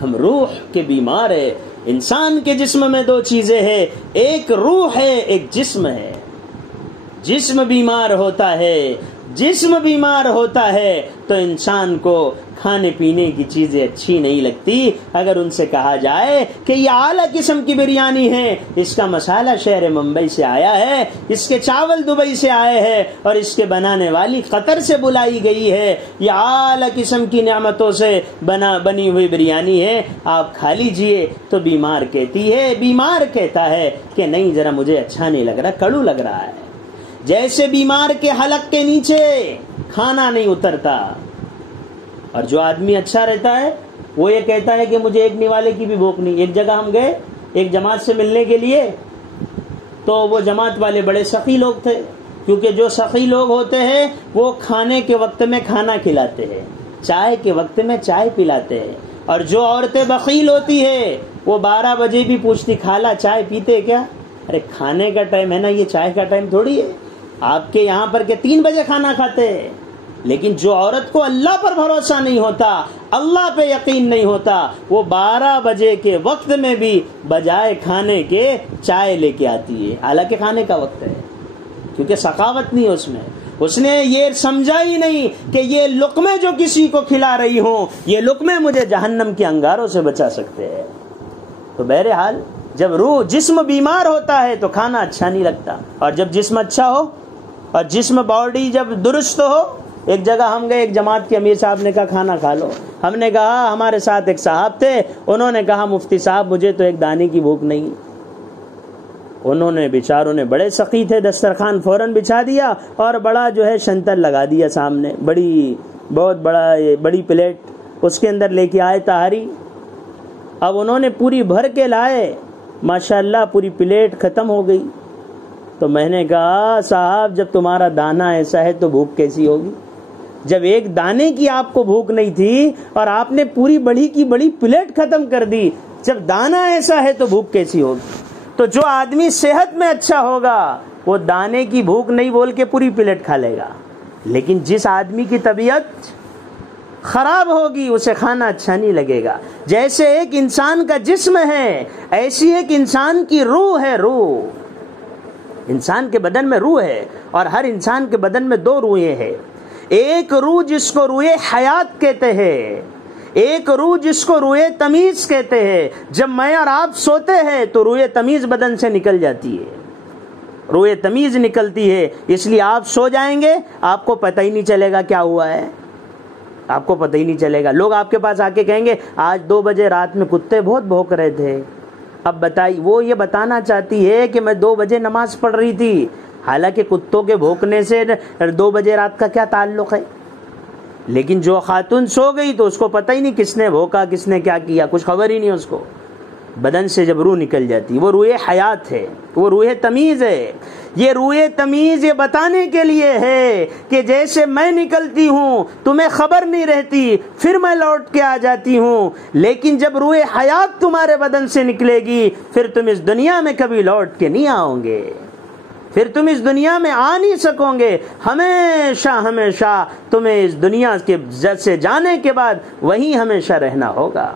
ہم روح کے بیمار ہیں. انسان کے جسم میں دو چیزیں ہیں، ایک روح ہے، ایک جسم ہے. جسم بیمار ہوتا ہے تو انسان کو کھانے پینے کی چیزیں اچھی نہیں لگتی. اگر ان سے کہا جائے کہ یہ اعلیٰ قسم کی بریانی ہے، اس کا مسالہ شہر ممبئی سے آیا ہے، اس کے چاول دبئی سے آئے ہیں اور اس کے بنانے والی قطر سے بلائی گئی ہے، یہ اعلیٰ قسم کی نعمتوں سے بنی ہوئی بریانی ہے، آپ کھا لیجئے، تو بیمار کہتا ہے کہ نہیں، ذرا مجھے اچھا نہیں لگ رہا، کڑو لگ رہا ہے. جیسے بیمار کے حلق کے نیچے کھانا نہیں اترتا. اور جو آدمی اچھا رہتا ہے وہ یہ کہتا ہے کہ مجھے ایک نوالے کی بھی بھوک نہیں. ایک جگہ ہم گئے ایک جماعت سے ملنے کے لیے، تو وہ جماعت والے بڑے سخی لوگ تھے، کیونکہ جو سخی لوگ ہوتے ہیں وہ کھانے کے وقت میں کھانا کھلاتے ہیں، چائے کے وقت میں چائے پلاتے ہیں. اور جو عورتیں بخیل ہوتی ہے وہ 12 بجے بھی پوچھتی خالہ چائے پیتے کیا؟ ارے کھانے کا ٹائم ہے نا، یہ چائے کا ٹائم تھوڑی ہے. آپ کے یہاں پر کہ 3 بجے کھانا کھاتے ہیں. لیکن جو عورت کو اللہ پر بھروسہ نہیں ہوتا، اللہ پہ یقین نہیں ہوتا، وہ 12 بجے کے وقت میں بھی بجائے کھانے کے چائے لے کے آتی ہے، حالانکہ کھانے کا وقت ہے، کیونکہ سخاوت نہیں اس میں. اس نے یہ سمجھا ہی نہیں کہ یہ لقمے جو کسی کو کھلا رہی ہوں، یہ لقمے مجھے جہنم کے انگاروں سے بچا سکتے ہیں. تو بہرحال جب جسم بیمار ہوتا ہے تو کھانا اچھا نہیں لگتا، اور جب جسم اچھا ہو اور جسم باڈی جب درست ہو. ایک جگہ ہم گئے، ایک جماعت کے امیر صاحب نے کہا کھانا کھا لو. ہم نے کہا، ہمارے ساتھ ایک صاحب تھے، انہوں نے کہا مفتی صاحب مجھے تو ایک دانے کی بھوک نہیں. انہوں نے بیچاروں نے بڑے سخی تھے، دسترخوان فوراً بچھا دیا اور بڑا جو ہے شنتر لگا دیا سامنے، بہت بڑی پلیٹ اس کے اندر لے کے آئے تہاری. اب انہوں نے پوری بھر کے لائے، ماشاءاللہ پوری پلیٹ ختم ہو گئی. تو میں نے کہا صاحب جب تمہارا دانا ایسا ہے تو بھوک کیسی ہوگی؟ جب ایک دانے کی آپ کو بھوک نہیں تھی اور آپ نے پوری بڑی کی بڑی پلیٹ ختم کر دی، جب دانا ایسا ہے تو بھوک کیسی ہوگی؟ تو جو آدمی صحت میں اچھا ہوگا وہ دانے کی بھوک نہیں بول کے پوری پلیٹ کھا لے گا، لیکن جس آدمی کی طبیعت خراب ہوگی اسے کھانا اچھا نہیں لگے گا۔ جیسے ایک انسان کا جسم ہے ایسی ایک انسان کی روح ہے۔ روح، انسان کے بدن میں روح ہے، اور ہر انسان کے بدن میں دو روحیں ہیں۔ ایک روح جس کو روح حیات کہتے ہیں، ایک روح جس کو روح تمیز کہتے ہیں۔ جب میں اور آپ سوتے ہیں تو روح تمیز بدن سے نکل جاتی ہے، روح تمیز نکلتی ہے، اس لیے آپ سو جائیں گے آپ کو پتہ ہی نہیں چلے گا کیا ہوا ہے، آپ کو پتہ ہی نہیں چلے گا۔ لوگ آپ کے پاس آ کے کہیں گے آج 2 بجے رات میں کتے بہت بھونک رہے تھے، اب بتائیے، وہ یہ بتانا چاہتی ہے کہ میں 2 بجے نماز پڑھ رہی تھی، حالانکہ کتوں کے بھونکنے سے 2 بجے رات کا کیا تعلق ہے؟ لیکن جو خاتون سو گئی تو اس کو پتہ ہی نہیں کس نے بھونکا، کس نے کیا کیا، کچھ خبر ہی نہیں اس کو۔ بدن سے جب روح نکل جاتی وہ روح حیات ہے، وہ روح تمیز ہے۔ یہ روح تمیز یہ بتانے کے لیے ہے کہ جیسے میں نکلتی ہوں تمہیں خبر نہیں رہتی، پھر میں لوٹ کے آ جاتی ہوں، لیکن جب روح حیات تمہارے بدن سے نکلے گی پھر تم اس دنیا میں کبھی لوٹ کے نہیں آؤ گے، پھر تم اس دنیا میں آ نہیں سکو گے، ہمیشہ ہمیشہ تمہیں اس دنیا کے سے جانے کے بعد وہیں ہمیشہ رہنا ہوگا۔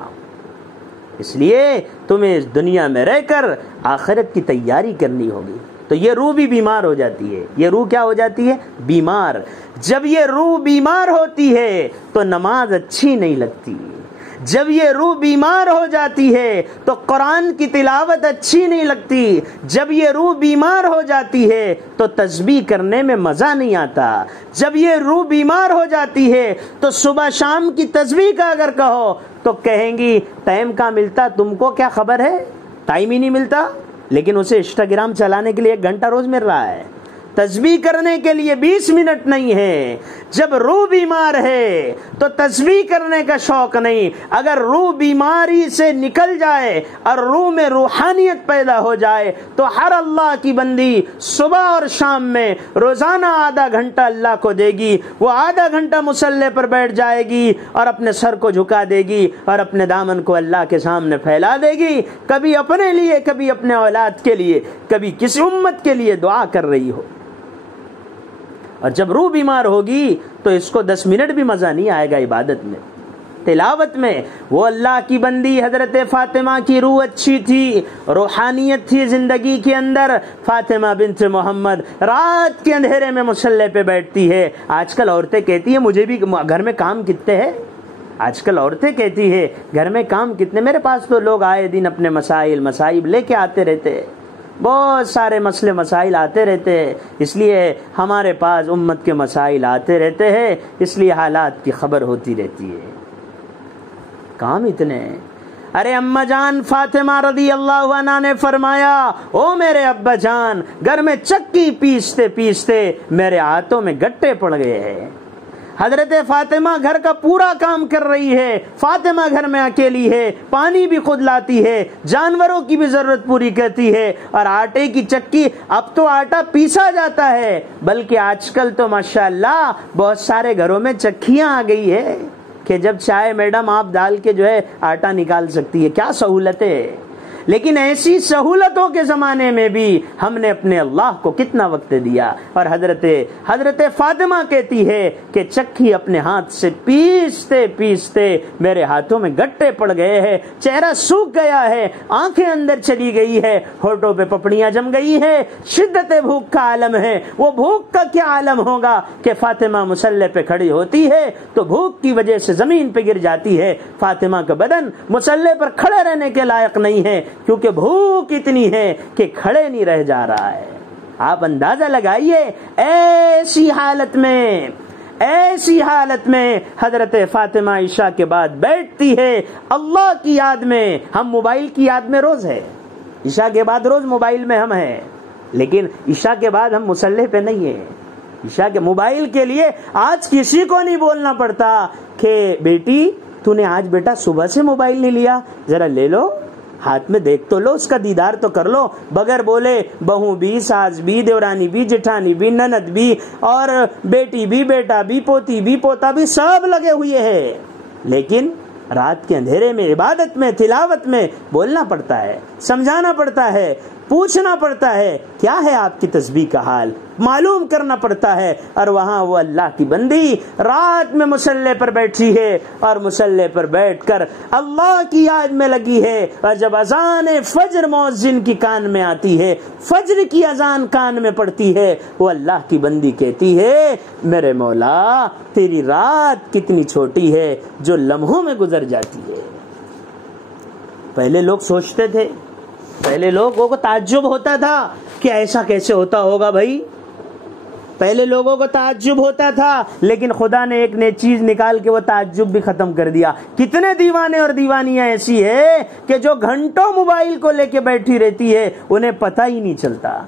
اس لیے تمہیں اس دنیا میں رہ کر آخرت کی تیاری کرنی ہوگی۔ تو یہ روح بھی بیمار ہو جاتی ہے، یہ روح کیا ہو جاتی ہے؟ بیمار۔ جب یہ روح بیمار ہوتی ہے تو نماز اچھی نہیں لگتی، جب یہ روح بیمار ہو جاتی ہے تو قرآن کی تلاوت اچھی نہیں لگتی، جب یہ روح بیمار ہو جاتی ہے تو تسبیح کرنے میں مزہ نہیں آتا، جب یہ روح بیمار ہو جاتی ہے تو صبح شام کی تسبیح کا اگر کہو تو کہیں گی ٹائم کا ملتا، تم کو کیا خبر ہے، ٹائم ہی نہیں ملتا، لیکن اسے انسٹاگرام چلانے کے لیے 1 گھنٹہ روز مل رہا ہے، تسبیح کرنے کے لیے 20 منٹ نہیں ہے۔ جب روح بیمار ہے تو تسبیح کرنے کا شوق نہیں۔ اگر روح بیماری سے نکل جائے اور روح میں روحانیت پیدا ہو جائے تو ہر اللہ کی بندی صبح اور شام میں روزانہ آدھا گھنٹہ اللہ کو دے گی، وہ آدھا گھنٹہ مصلی پر بیٹھ جائے گی اور اپنے سر کو جھکا دے گی اور اپنے دامن کو اللہ کے سامنے پھیلا دے گی، کبھی اپنے لیے، کبھی اپنے اولاد کے لیے، کبھی کسی امت کے لیے دعا کر رہی ہو۔ اور جب روح بیمار ہوگی تو اس کو 10 منٹ بھی مزہ نہیں آئے گا عبادت میں، تلاوت میں۔ وہ اللہ کی بندی حضرت فاطمہ کی روح اچھی تھی، روحانیت تھی زندگی کے اندر۔ فاطمہ بنت محمد رات کے اندھیرے میں مصلی پہ بیٹھتی ہے۔ آج کل عورتیں کہتی ہیں مجھے بھی گھر میں کام کتنے ہیں، آج کل عورتیں کہتی ہے گھر میں کام کتنے، میرے پاس تو لوگ آئے دن اپنے مسائل لے کے آتے رہتے ہیں، بہت سارے مسئلے مسائل آتے رہتے ہیں، اس لیے ہمارے پاس امت کے مسائل آتے رہتے ہیں، اس لیے حالات کی خبر ہوتی رہتی ہے، کام اتنے ہیں۔ ارے اماں جان فاطمہ رضی اللہ عنہا نے فرمایا او میرے ابا جان، گھر میں چکی پیستے پیستے میرے ہاتھوں میں گٹے پڑ گئے ہیں۔ حضرت فاطمہ گھر کا پورا کام کر رہی ہے، فاطمہ گھر میں اکیلی ہے، پانی بھی خود لاتی ہے، جانوروں کی بھی ضرورت پوری کرتی ہے، اور آٹے کی چکی، اب تو آٹا پیسا جاتا ہے، بلکہ آج کل تو ماشاءاللہ بہت سارے گھروں میں چکیاں آ گئی ہے کہ جب چاہے میڈم آپ ڈال کے جو ہے آٹا نکال سکتی ہے، کیا سہولت ہے۔ لیکن ایسی سہولتوں کے زمانے میں بھی ہم نے اپنے اللہ کو کتنا وقت دیا، اور حضرت فاطمہ کہتی ہے کہ چکی اپنے ہاتھ سے پیستے پیستے میرے ہاتھوں میں گٹے پڑ گئے ہیں، چہرہ سوکھ گیا ہے، آنکھیں اندر چلی گئی ہے، ہونٹوں پہ پپڑیاں جم گئی ہے، شدت بھوک کا عالم ہے۔ وہ بھوک کا کیا عالم ہوگا کہ فاطمہ مصلی پہ کھڑی ہوتی ہے تو بھوک کی وجہ سے زمین پہ گر جاتی ہے، فاطمہ کا بدن مصلی پر کھڑے رہنے کے لائق نہیں ہے کیونکہ بھوک اتنی ہے کہ کھڑے نہیں رہ جا رہا ہے۔ آپ اندازہ لگائیے، ایسی حالت میں حضرت فاطمہ عشاء کے بعد بیٹھتی ہے اللہ کی یاد میں۔ ہم موبائل کی یاد میں روز ہے، عشاء کے بعد روز موبائل میں ہم ہیں، لیکن عشاء کے بعد ہم مصلی پہ نہیں ہیں۔ عشاء کے موبائل کے لیے آج کسی کو نہیں بولنا پڑتا کہ بیٹی تو نے آج بیٹا صبح سے موبائل نہیں لیا، ذرا لے لو، ہاتھ میں دیکھ تو لو، اس کا دیدار تو کر لو، بغیر بولے بہو بھی، ساس بھی، دیورانی بھی، جٹھانی بھی، نند بھی، اور بیٹی بھی، بیٹا بھی، پوتی بھی، پوتا بھی، سب لگے ہوئے ہیں، لیکن رات کے اندھیرے میں عبادت میں تلاوت میں بولنا پڑتا ہے، سمجھانا پڑتا ہے، پوچھنا پڑتا ہے کیا ہے آپ کی تسبیح کا حال، معلوم کرنا پڑتا ہے. اور وہاں وہ اللہ کی بندی رات میں مصلی پر بیٹھی ہے اور مصلی پر بیٹھ کر اللہ کی یاد میں لگی ہے. اور جب اذان فجر مؤذن کی کان میں آتی ہے، فجر کی اذان کان میں پڑتی ہے، وہ اللہ کی بندی کہتی ہے میرے مولا تیری رات کتنی چھوٹی ہے جو لمحوں میں گزر جاتی ہے. پہلے لوگ سوچتے تھے، پہلے لوگوں کو تعجب ہوتا تھا کہ ایسا کیسے ہوتا ہوگا بھائی، پہلے لوگوں کو تعجب ہوتا تھا، لیکن خدا نے ایک نئی چیز نکال کے وہ تعجب بھی ختم کر دیا. کتنے دیوانے اور دیوانیاں ایسی ہے کہ جو گھنٹوں موبائل کو لے کے بیٹھی رہتی ہے، انہیں پتہ ہی نہیں چلتا.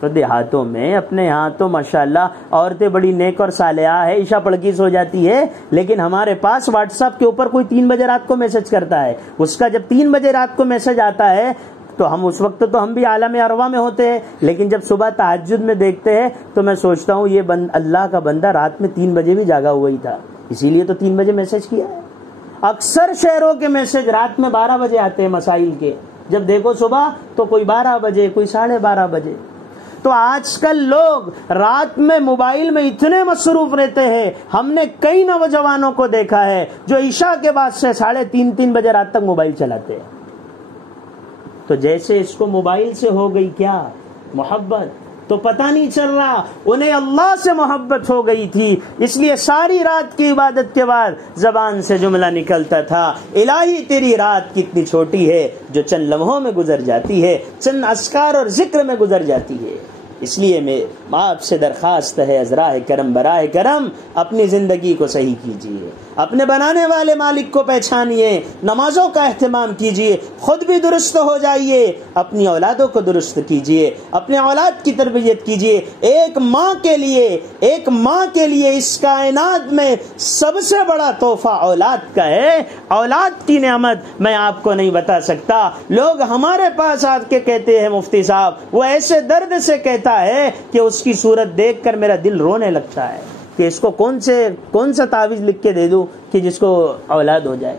تو دیہاتوں میں اپنے یہاں تو ماشاءاللہ عورتیں بڑی نیک اور صالحہ ہے، عشاء پڑھ کے سو جاتی ہے، لیکن ہمارے پاس واٹس ایپ کے اوپر کوئی 3 بجے رات کو میسج کرتا ہے، اس کا جب 3 بجے رات کو میسج آتا ہے تو ہم اس وقت تو ہم بھی عالم ارواح میں ہوتے ہیں، لیکن جب صبح تہجد میں دیکھتے ہیں تو میں سوچتا ہوں یہ اللہ کا بندہ رات میں 3 بجے بھی جاگا ہوا ہی تھا، اسی لیے تو 3 بجے میسج کیا ہے. اکثر شہروں کے میسج رات میں 12 بجے آتے ہیں مسائل کے، جب دیکھو صبح تو کوئی 12 بجے، کوئی 12:30 بجے. تو آج کل لوگ رات میں موبائل میں اتنے مصروف رہتے ہیں. ہم نے کئی نوجوانوں کو دیکھا ہے جو عشاء کے بعد سے 3:30 بجے رات تک موبائل چلاتے ہیں. تو جیسے اس کو موبائل سے ہو گئی کیا محبت، تو پتہ نہیں چل رہا انہیں اللہ سے محبت ہو گئی تھی. اس لیے ساری رات کی عبادت کے بعد زبان سے جملہ نکلتا تھا الہی تیری رات کتنی چھوٹی ہے جو چند لمحوں میں گزر جاتی ہے، چند اذکار اور ذکر میں گزر جاتی ہے. اس لیے میں آپ سے درخواست ہے عذراء کرم براہ کرم اپنی زندگی کو صحیح کیجیے، اپنے بنانے والے مالک کو پہچانیے، نمازوں کا اہتمام کیجیے، خود بھی درست ہو جائیے، اپنی اولادوں کو درست کیجیے، اپنے اولاد کی تربیت کیجیے. ایک ماں کے لیے اس کائنات میں سب سے بڑا تحفہ اولاد کا ہے. اولاد کی نعمت میں آپ کو نہیں بتا سکتا. لوگ ہمارے پاس آ کے کہتے ہیں مفتی صاحب، وہ ایسے درد سے کہتا ہے کہ اس کی صورت دیکھ کر میرا دل رونے لگتا ہے کہ اس کو کون سا تعویذ لکھ کے دے دوں کہ جس کو اولاد ہو جائے.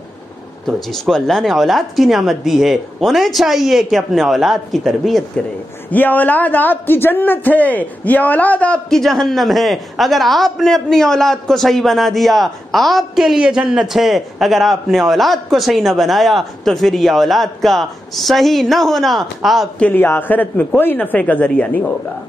تو جس کو اللہ نے اولاد کی نعمت دی ہے انہیں چاہیے کہ اپنے اولاد کی تربیت کرے. یہ اولاد آپ کی جنت ہے، یہ اولاد آپ کی جہنم ہے. اگر آپ نے اپنی اولاد کو صحیح بنا دیا آپ کے لیے جنت ہے، اگر آپ نے اولاد کو صحیح نہ بنایا تو پھر یہ اولاد کا صحیح نہ ہونا آپ کے لیے آخرت میں کوئی نفع کا ذریعہ نہیں ہوگا.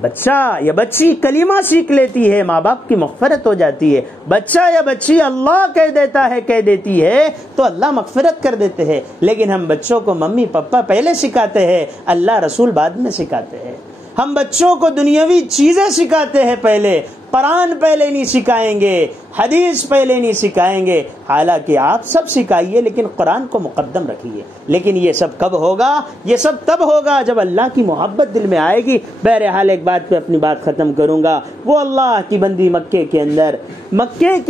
بچہ یا بچی کلمہ سیکھ لیتی ہے، ماں باپ کی مغفرت ہو جاتی ہے. بچہ یا بچی اللہ کہہ دیتی ہے تو اللہ مغفرت کر دیتے ہیں. لیکن ہم بچوں کو ممی پپا پہلے سکھاتے ہیں، اللہ رسول بعد میں سکھاتے ہیں. ہم بچوں کو دنیاوی چیزیں سکھاتے ہیں، پہلے قرآن پہلے نہیں سکھائیں گے، حدیث پہلے نہیں سکھائیں گے. حالانکہ آپ سب سکھائیے لیکن قرآن کو مقدم رکھیے. لیکن یہ سب کب ہوگا؟ یہ سب تب ہوگا جب اللہ کی محبت دل میں آئے گی. بہرحال ایک بات پہ اپنی بات ختم کروں گا. وہ اللہ کی بندی مکے کے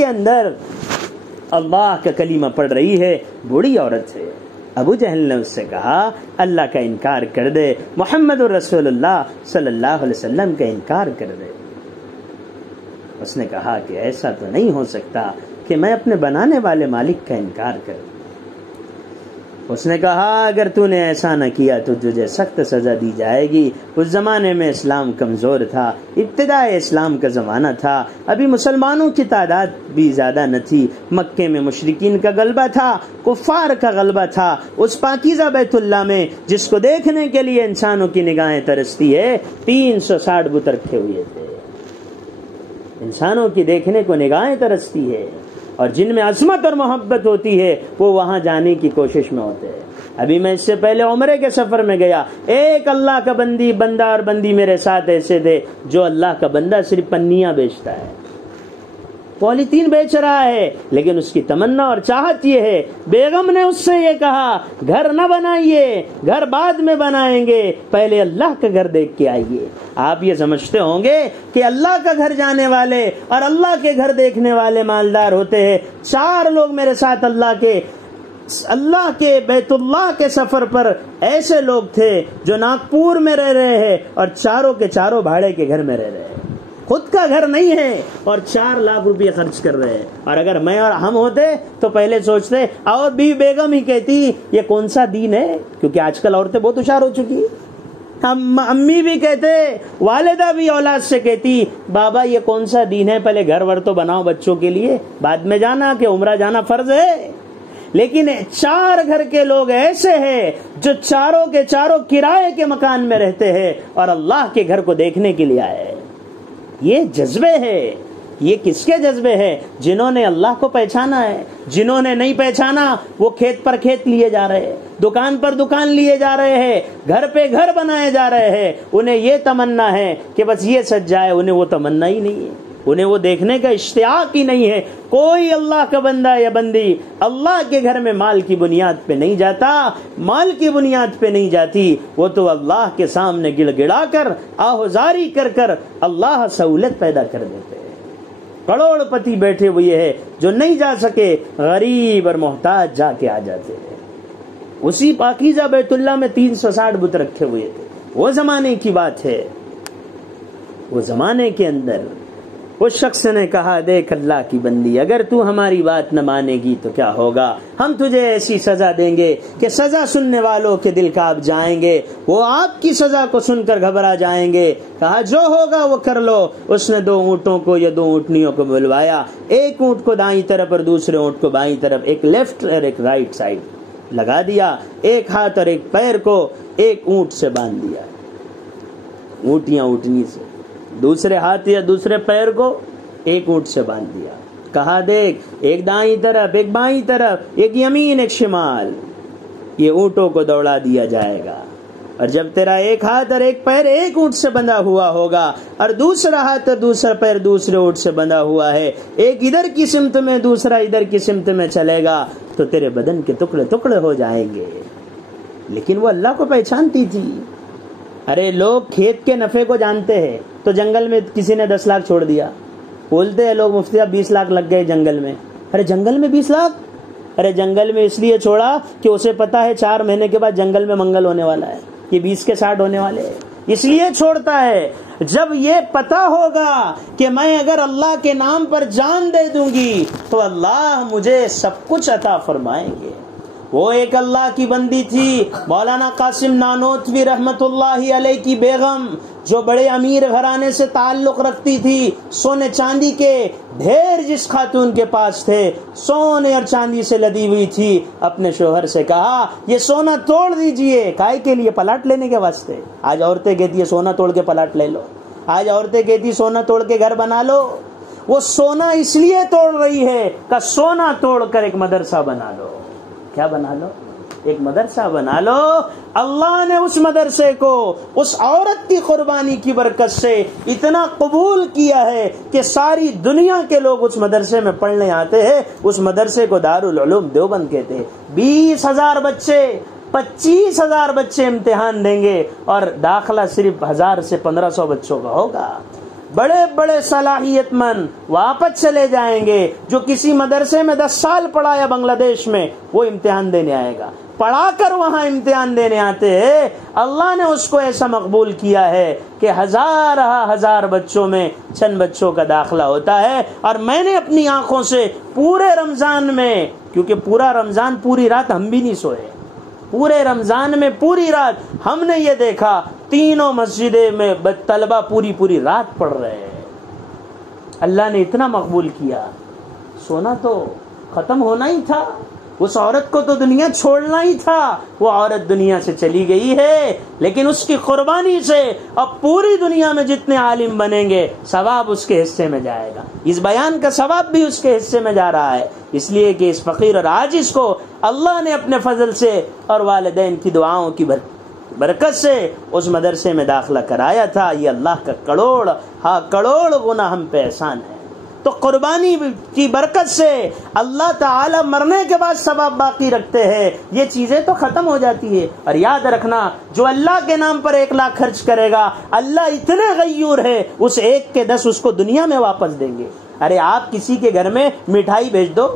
اندر اللہ کا کلمہ پڑھ رہی ہے، بوڑھی عورت ہے. ابو جہل نے اس سے کہا اللہ کا انکار کر دے، محمد الرسول اللہ صلی اللہ علیہ وسلم کا انکار کر دے. اس نے کہا کہ ایسا تو نہیں ہو سکتا کہ میں اپنے بنانے والے مالک کا انکار کروں. اس نے کہا اگر تو نے ایسا نہ کیا تو تجھے سخت سزا دی جائے گی. اس زمانے میں اسلام کمزور تھا، ابتدائے اسلام کا زمانہ تھا، ابھی مسلمانوں کی تعداد بھی زیادہ نہ تھی. مکے میں مشرکین کا غلبہ تھا، کفار کا غلبہ تھا. اس پاکیزہ بیت اللہ میں جس کو دیکھنے کے لیے انسانوں کی نگاہیں ترستی ہے، 360 بت رکھے ہوئے تھے. انسانوں کی دیکھنے کو نگاہیں ترستی ہے اور جن میں عظمت اور محبت ہوتی ہے وہ وہاں جانے کی کوشش میں ہوتے ہیں. ابھی میں اس سے پہلے عمرے کے سفر میں گیا، ایک اللہ کا بندہ اور بندی میرے ساتھ ایسے تھے جو اللہ کا بندہ صرف پنیاں بیچتا ہے، پولیتین بیچ رہا ہے، لیکن اس کی تمنا اور چاہت یہ ہے. بیگم نے اس سے یہ کہا گھر نہ بنائیے، گھر بعد میں بنائیں گے، پہلے اللہ کا گھر دیکھ کے آئیے. آپ یہ سمجھتے ہوں گے کہ اللہ کا گھر جانے والے اور اللہ کے گھر دیکھنے والے مالدار ہوتے ہیں. 4 لوگ میرے ساتھ اللہ کے اللہ کے بیت اللہ کے سفر پر ایسے لوگ تھے جو ناگپور میں رہ رہے ہیں اور چاروں کے چاروں بھاڑے کے گھر میں رہ رہے ہیں، خود کا گھر نہیں ہے اور 4 لاکھ روپے خرچ کر رہے ہیں. اور اگر میں اور ہم ہوتے تو پہلے سوچتے، اور بھی بیگم ہی کہتی یہ کون سا دین ہے، کیونکہ آج کل عورتیں بہت ہوشیار ہو چکی. امی بھی کہتے، والدہ بھی اولاد سے کہتی، بابا یہ کون سا دین ہے، پہلے گھر ور تو بناؤ بچوں کے لیے، بعد میں جانا کہ عمرہ جانا فرض ہے. لیکن 4 گھر کے لوگ ایسے ہیں جو چاروں کے چاروں کرائے کے مکان میں رہتے ہیں اور اللہ کے گھر کو دیکھنے کے لیے آئے. یہ جذبے ہیں. یہ کس کے جذبے ہیں؟ جنہوں نے اللہ کو پہچانا ہے. جنہوں نے نہیں پہچانا وہ کھیت پر کھیت لیے جا رہے ہیں، دکان پر دکان لیے جا رہے ہیں، گھر پہ گھر بنائے جا رہے ہیں. انہیں یہ تمنا ہے کہ بس یہ سج جائے، انہیں وہ تمنا ہی نہیں ہے، انہیں وہ دیکھنے کا اشتیاق ہی نہیں ہے. کوئی اللہ کا بندہ یا بندی اللہ کے گھر میں مال کی بنیاد پہ نہیں جاتا، مال کی بنیاد پہ نہیں جاتی. وہ تو اللہ کے سامنے گڑ گڑا کر آہوزاری کر کر اللہ سہولت پیدا کر دیتے ہیں. کروڑ پتی بیٹھے ہوئے ہیں جو نہیں جا سکے، غریب اور محتاج جا کے آ جاتے ہیں. اسی پاکیزہ بیت اللہ میں 360 بت رکھے ہوئے تھے. وہ زمانے کی بات ہے. وہ زمانے کے اندر اس شخص نے کہا، دیکھ اللہ کی بندی، اگر تو ہماری بات نہ مانے گی تو کیا ہوگا، ہم تجھے ایسی سزا دیں گے کہ سزا سننے والوں کے دل کانپ جائیں گے، وہ آپ کی سزا کو سن کر گھبرا جائیں گے. کہا جو ہوگا وہ کر لو. اس نے 2 اونٹوں کو یا 2 اونٹنیوں کو بلوایا، ایک اونٹ کو دائیں طرف اور دوسرے اونٹ کو بائیں طرف، ایک لیفٹ اور ایک رائٹ سائڈ لگا دیا، ایک ہاتھ اور ایک پیر کو ایک اونٹ سے باندھ دیا، اونٹ یا اونٹنی سے، دوسرے ہاتھ یا دوسرے پیر کو ایک اونٹ سے باندھ دیا. کہا دیکھ، ایک دائیں طرف ایک بائیں طرف، ایک یمین ایک شمال، یہ اونٹوں کو دوڑا دیا جائے گا. اور جب تیرا ایک ہاتھ اور ایک پیر ایک اونٹ سے بندھا ہوا ہوگا اور دوسرا ہاتھ اور دوسرا پیر دوسرے اونٹ سے بندھا ہوا ہے، ایک ادھر کی سمت میں دوسرا ادھر کی سمت میں چلے گا، تو تیرے بدن کے ٹکڑے ٹکڑے ہو جائیں گے. لیکن وہ اللہ کو پہچانتی تھی. ارے لوگ کھیت کے نفع کو جانتے ہیں، تو جنگل میں کسی نے 10 لاکھ چھوڑ دیا، بولتے ہیں لوگ مفتی اب 20 لاکھ لگ گئے جنگل میں. ارے جنگل میں 20 لاکھ؟ ارے جنگل میں اس لیے چھوڑا کہ اسے پتا ہے 4 مہینے کے بعد جنگل میں منگل ہونے والا ہے، یہ 20 کے 60 ہونے والے ہیں، اس لیے چھوڑتا ہے. جب یہ پتا ہوگا کہ میں اگر اللہ کے نام پر جان دے دوں گی تو اللہ مجھے سب کچھ عطا فرمائیں گے. وہ ایک اللہ کی بندی تھی، مولانا قاسم نانوتوی رحمت اللہ علیہ کی بیگم، جو بڑے امیر گھرانے سے تعلق رکھتی تھی. سونے چاندی کے ڈھیر جس خاتون کے پاس تھے، سونے اور چاندی سے لدی ہوئی تھی. اپنے شوہر سے کہا یہ سونا توڑ دیجئے. کائے کے لیے؟ پلاٹ لینے کے واسطے. آج عورتیں کہتی ہے سونا توڑ کے پلاٹ لے لو، آج عورتیں کہتی سونا توڑ کے گھر بنا لو. وہ سونا اس لیے توڑ رہی ہے کہ سونا توڑ کر ایک مدرسہ بنا لو. کیا بنا لو؟ ایک مدرسہ بنا لو. اللہ نے اس مدرسے کو اس عورت کی قربانی کی برکت سے اتنا قبول کیا ہے کہ ساری دنیا کے لوگ اس مدرسے میں پڑھنے آتے ہیں. اس مدرسے کو دارالعلوم دیوبند کہتے ہیں. 20,000 بچے، 25,000 بچے امتحان دیں گے اور داخلہ صرف 1000 سے 1500 بچوں کا ہوگا. بڑے بڑے صلاحیت مند واپس چلے جائیں گے. جو کسی مدرسے میں 10 سال پڑھایا بنگلہ دیش میں، وہ امتحان دینے آئے گا. پڑھا کر وہاں امتحان دینے آتے ہیں. اللہ نے اس کو ایسا مقبول کیا ہے کہ 1000 بچوں میں چند بچوں کا داخلہ ہوتا ہے. اور میں نے اپنی آنکھوں سے پورے رمضان میں، کیونکہ پورا رمضان پوری رات ہم بھی نہیں سوئے، پورے رمضان میں پوری رات ہم نے یہ دیکھا 3 مسجدیں میں طلبہ پوری رات پڑھ رہے ہیں. اللہ نے اتنا مقبول کیا. سونا تو ختم ہونا ہی تھا، اس عورت کو تو دنیا چھوڑنا ہی تھا. وہ عورت دنیا سے چلی گئی ہے، لیکن اس کی قربانی سے اب پوری دنیا میں جتنے عالم بنیں گے ثواب اس کے حصے میں جائے گا. اس بیان کا ثواب بھی اس کے حصے میں جا رہا ہے، اس لیے کہ اس فقیر اور عاجز کو اللہ نے اپنے فضل سے اور والدین کی دعاؤں کی برکت سے اس مدرسے میں داخلہ کرایا تھا. یہ اللہ کا کروڑ گنا ہم پہ احسان ہے. تو قربانی کی برکت سے اللہ تعالی مرنے کے بعد ثواب باقی رکھتے ہیں. یہ چیزیں تو ختم ہو جاتی ہے. اور یاد رکھنا، جو اللہ کے نام پر 1 لاکھ خرچ کرے گا، اللہ اتنے غیور ہے اس 1 کے 10 اس کو دنیا میں واپس دیں گے. ارے آپ کسی کے گھر میں مٹھائی بھیج دو،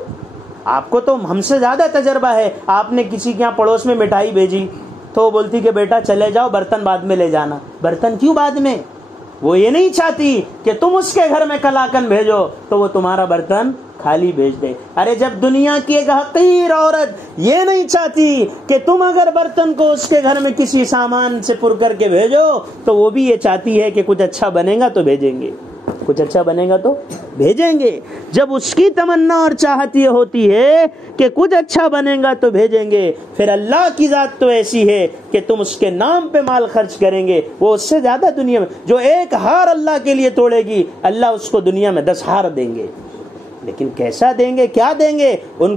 آپ کو تو ہم سے زیادہ تجربہ ہے. آپ نے کسی کے یہاں پڑوس میں مٹھائی بھیجی تو وہ بولتی کہ بیٹا چلے جاؤ, برتن بعد میں لے جانا. برتن کیوں بعد میں؟ وہ یہ نہیں چاہتی کہ تم اس کے گھر میں کلاکن بھیجو تو وہ تمہارا برتن خالی بھیج دے. ارے جب دنیا کی ایک حقیر عورت یہ نہیں چاہتی کہ تم اگر برتن کو اس کے گھر میں کسی سامان سے پر کر کے بھیجو تو وہ بھی یہ چاہتی ہے کہ کچھ اچھا بنے گا تو بھیجیں گے, کچھ اچھا بنے گا تو بھیجیں گے. جب اس کی تمنا اور چاہت یہ ہوتی ہے کہ کچھ اچھا بنے گا تو بھیجیں گے, پھر اللہ کی ذات تو ایسی ہے کہ تم اس کے نام پہ مال خرچ کریں گے, وہ اس سے زیادہ دنیا میں, جو ایک ہار اللہ کے لیے توڑے گی اللہ اس کو دنیا میں 10 ہار دیں گے. لیکن کیسا دیں گے, کیا دیں گے؟ ان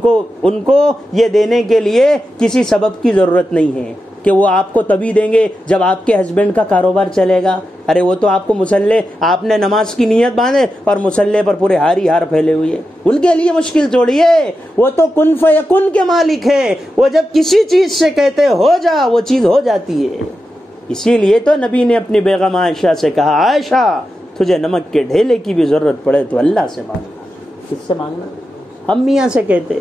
کو یہ دینے کے لیے کسی سبب کی ضرورت نہیں ہے کہ وہ آپ کو تبھی دیں گے جب آپ کے ہسبینڈ کا کاروبار چلے گا. ارے وہ تو آپ کو مسلح, آپ نے نماز کی نیت باندھے اور مسلح پر پورے ہاری ہار پھیلے ہوئے, ان کے لیے مشکل تھوڑی ہے. وہ تو کن فیکن کے مالک ہے, وہ جب کسی چیز سے کہتے ہو جا وہ چیز ہو جاتی ہے. اسی لیے تو نبی نے اپنی بیگم عائشہ سے کہا, عائشہ تجھے نمک کے ڈھیلے کی بھی ضرورت پڑے تو اللہ سے مانگنا. کس سے مانگنا؟ ہم میاں سے کہتے,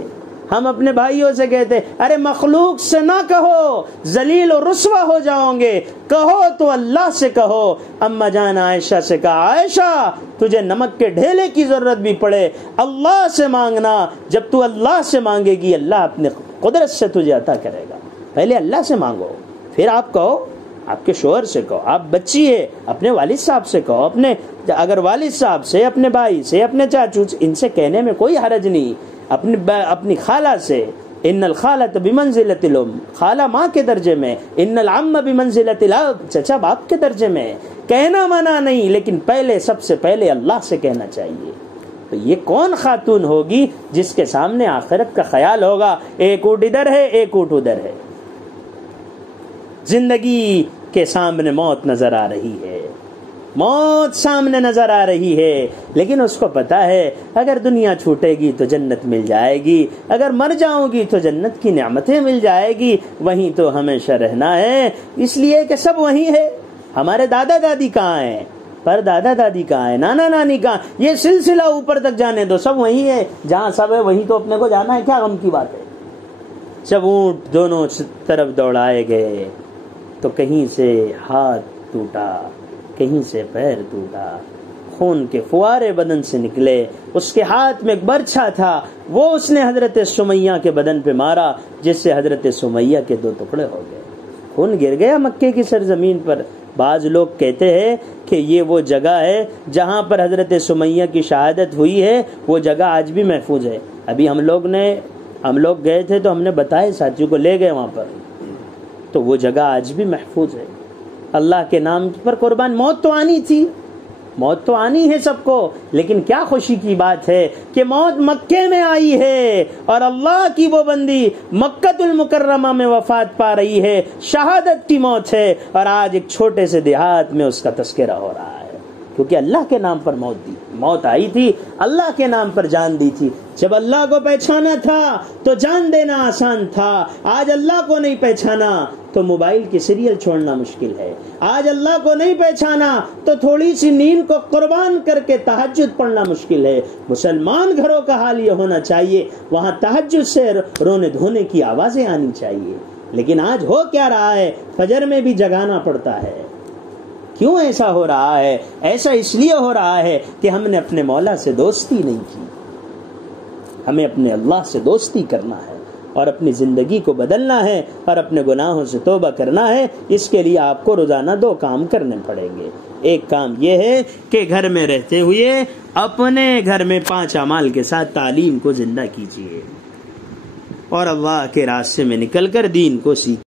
ہم اپنے بھائیوں سے کہتے, ارے مخلوق سے نہ کہو ذلیل و رسوا ہو جاؤ گے, کہو تو اللہ سے کہو. اما جان عائشہ سے کہا, عائشہ تجھے نمک کے ڈھیلے کی ضرورت بھی پڑے اللہ سے مانگنا. جب تو اللہ سے مانگے گی اللہ اپنے قدرت سے تجھے عطا کرے گا. پہلے اللہ سے مانگو, پھر آپ کہو, آپ کے شوہر سے کہو, آپ بچی ہے اپنے والد صاحب سے کہو, اپنے اگر والد صاحب سے, اپنے بھائی سے, اپنے چاچو سے, ان سے کہنے میں کوئی حرج نہیں. اپنی خالہ سے, ان الخالۃ بمنزلۃ الام, خالہ ماں کے درجے میں, ان العم بمنزلۃ الاب, چچا باپ کے درجے میں. کہنا منع نہیں, لیکن پہلے سب سے پہلے اللہ سے کہنا چاہیے. تو یہ کون خاتون ہوگی جس کے سامنے آخرت کا خیال ہوگا؟ ایک اونٹ ادھر ہے ایک اونٹ ادھر ہے. زندگی کے سامنے موت نظر آ رہی ہے, موت سامنے نظر آ رہی ہے, لیکن اس کو پتا ہے اگر دنیا چھوٹے گی تو جنت مل جائے گی, اگر مر جاؤں گی تو جنت کی نعمتیں مل جائے گی, وہیں تو ہمیشہ رہنا ہے. اس لیے کہ سب وہیں ہے. ہمارے دادا دادی کہاں ہیں, پر دادا دادی کہاں ہے, نانا نانی کہاں, یہ سلسلہ اوپر تک جانے دو, سب وہیں ہے. جہاں سب ہے وہیں تو اپنے کو جانا ہے, کیا غم کی بات ہے. جب اونٹ دونوں طرف دوڑائے گئے تو کہیں سے ہاتھ ٹوٹا, کہیں سے پیر ٹوٹا, خون کے فوارے بدن سے نکلے. اس کے ہاتھ میں ایک برچھا تھا, وہ اس نے حضرت سمیہ کے بدن پہ مارا, جس سے حضرت سمیہ کے 2 ٹکڑے ہو گئے. خون گر گیا مکے کی سرزمین پر. بعض لوگ کہتے ہیں کہ یہ وہ جگہ ہے جہاں پر حضرت سمیہ کی شہادت ہوئی ہے, وہ جگہ آج بھی محفوظ ہے. ابھی ہم لوگ گئے تھے تو ہم نے بتائے, ساتھیوں کو لے گئے وہاں پر, تو وہ جگہ آج بھی محفوظ ہے. اللہ کے نام پر قربان. موت تو آنی تھی, موت تو آنی ہے سب کو, لیکن کیا خوشی کی بات ہے کہ موت مکے میں آئی ہے اور اللہ کی وہ بندی مکۃ المکرمہ میں وفات پا رہی ہے, شہادت کی موت ہے, اور آج ایک چھوٹے سے دیہات میں اس کا تذکرہ ہو رہا ہے, کیونکہ اللہ کے نام پر موت آئی تھی, اللہ کے نام پر جان دی تھی. جب اللہ کو پہچانا تھا تو جان دینا آسان تھا, آج اللہ کو نہیں پہچانا تو موبائل کی سیریل چھوڑنا مشکل ہے. آج اللہ کو نہیں پہچانا تو تھوڑی سی نیند کو قربان کر کے تہجد پڑھنا مشکل ہے. مسلمان گھروں کا حال یہ ہونا چاہیے, وہاں تہجد سے رونے دھونے کی آوازیں آنی چاہیے. لیکن آج ہو کیا رہا ہے, فجر میں بھی جگانا پڑتا ہے. کیوں ایسا ہو رہا ہے؟ ایسا اس لیے ہو رہا ہے کہ ہم نے اپنے مولا سے دوستی نہیں کی. ہمیں اپنے اللہ سے دوستی کرنا ہے اور اپنی زندگی کو بدلنا ہے اور اپنے گناہوں سے توبہ کرنا ہے. اس کے لیے آپ کو روزانہ 2 کام کرنے پڑیں گے. ایک کام یہ ہے کہ گھر میں رہتے ہوئے اپنے گھر میں 5 اعمال کے ساتھ تعلیم کو زندہ کیجیے اور اللہ کے راستے میں نکل کر دین کو سیکھیے.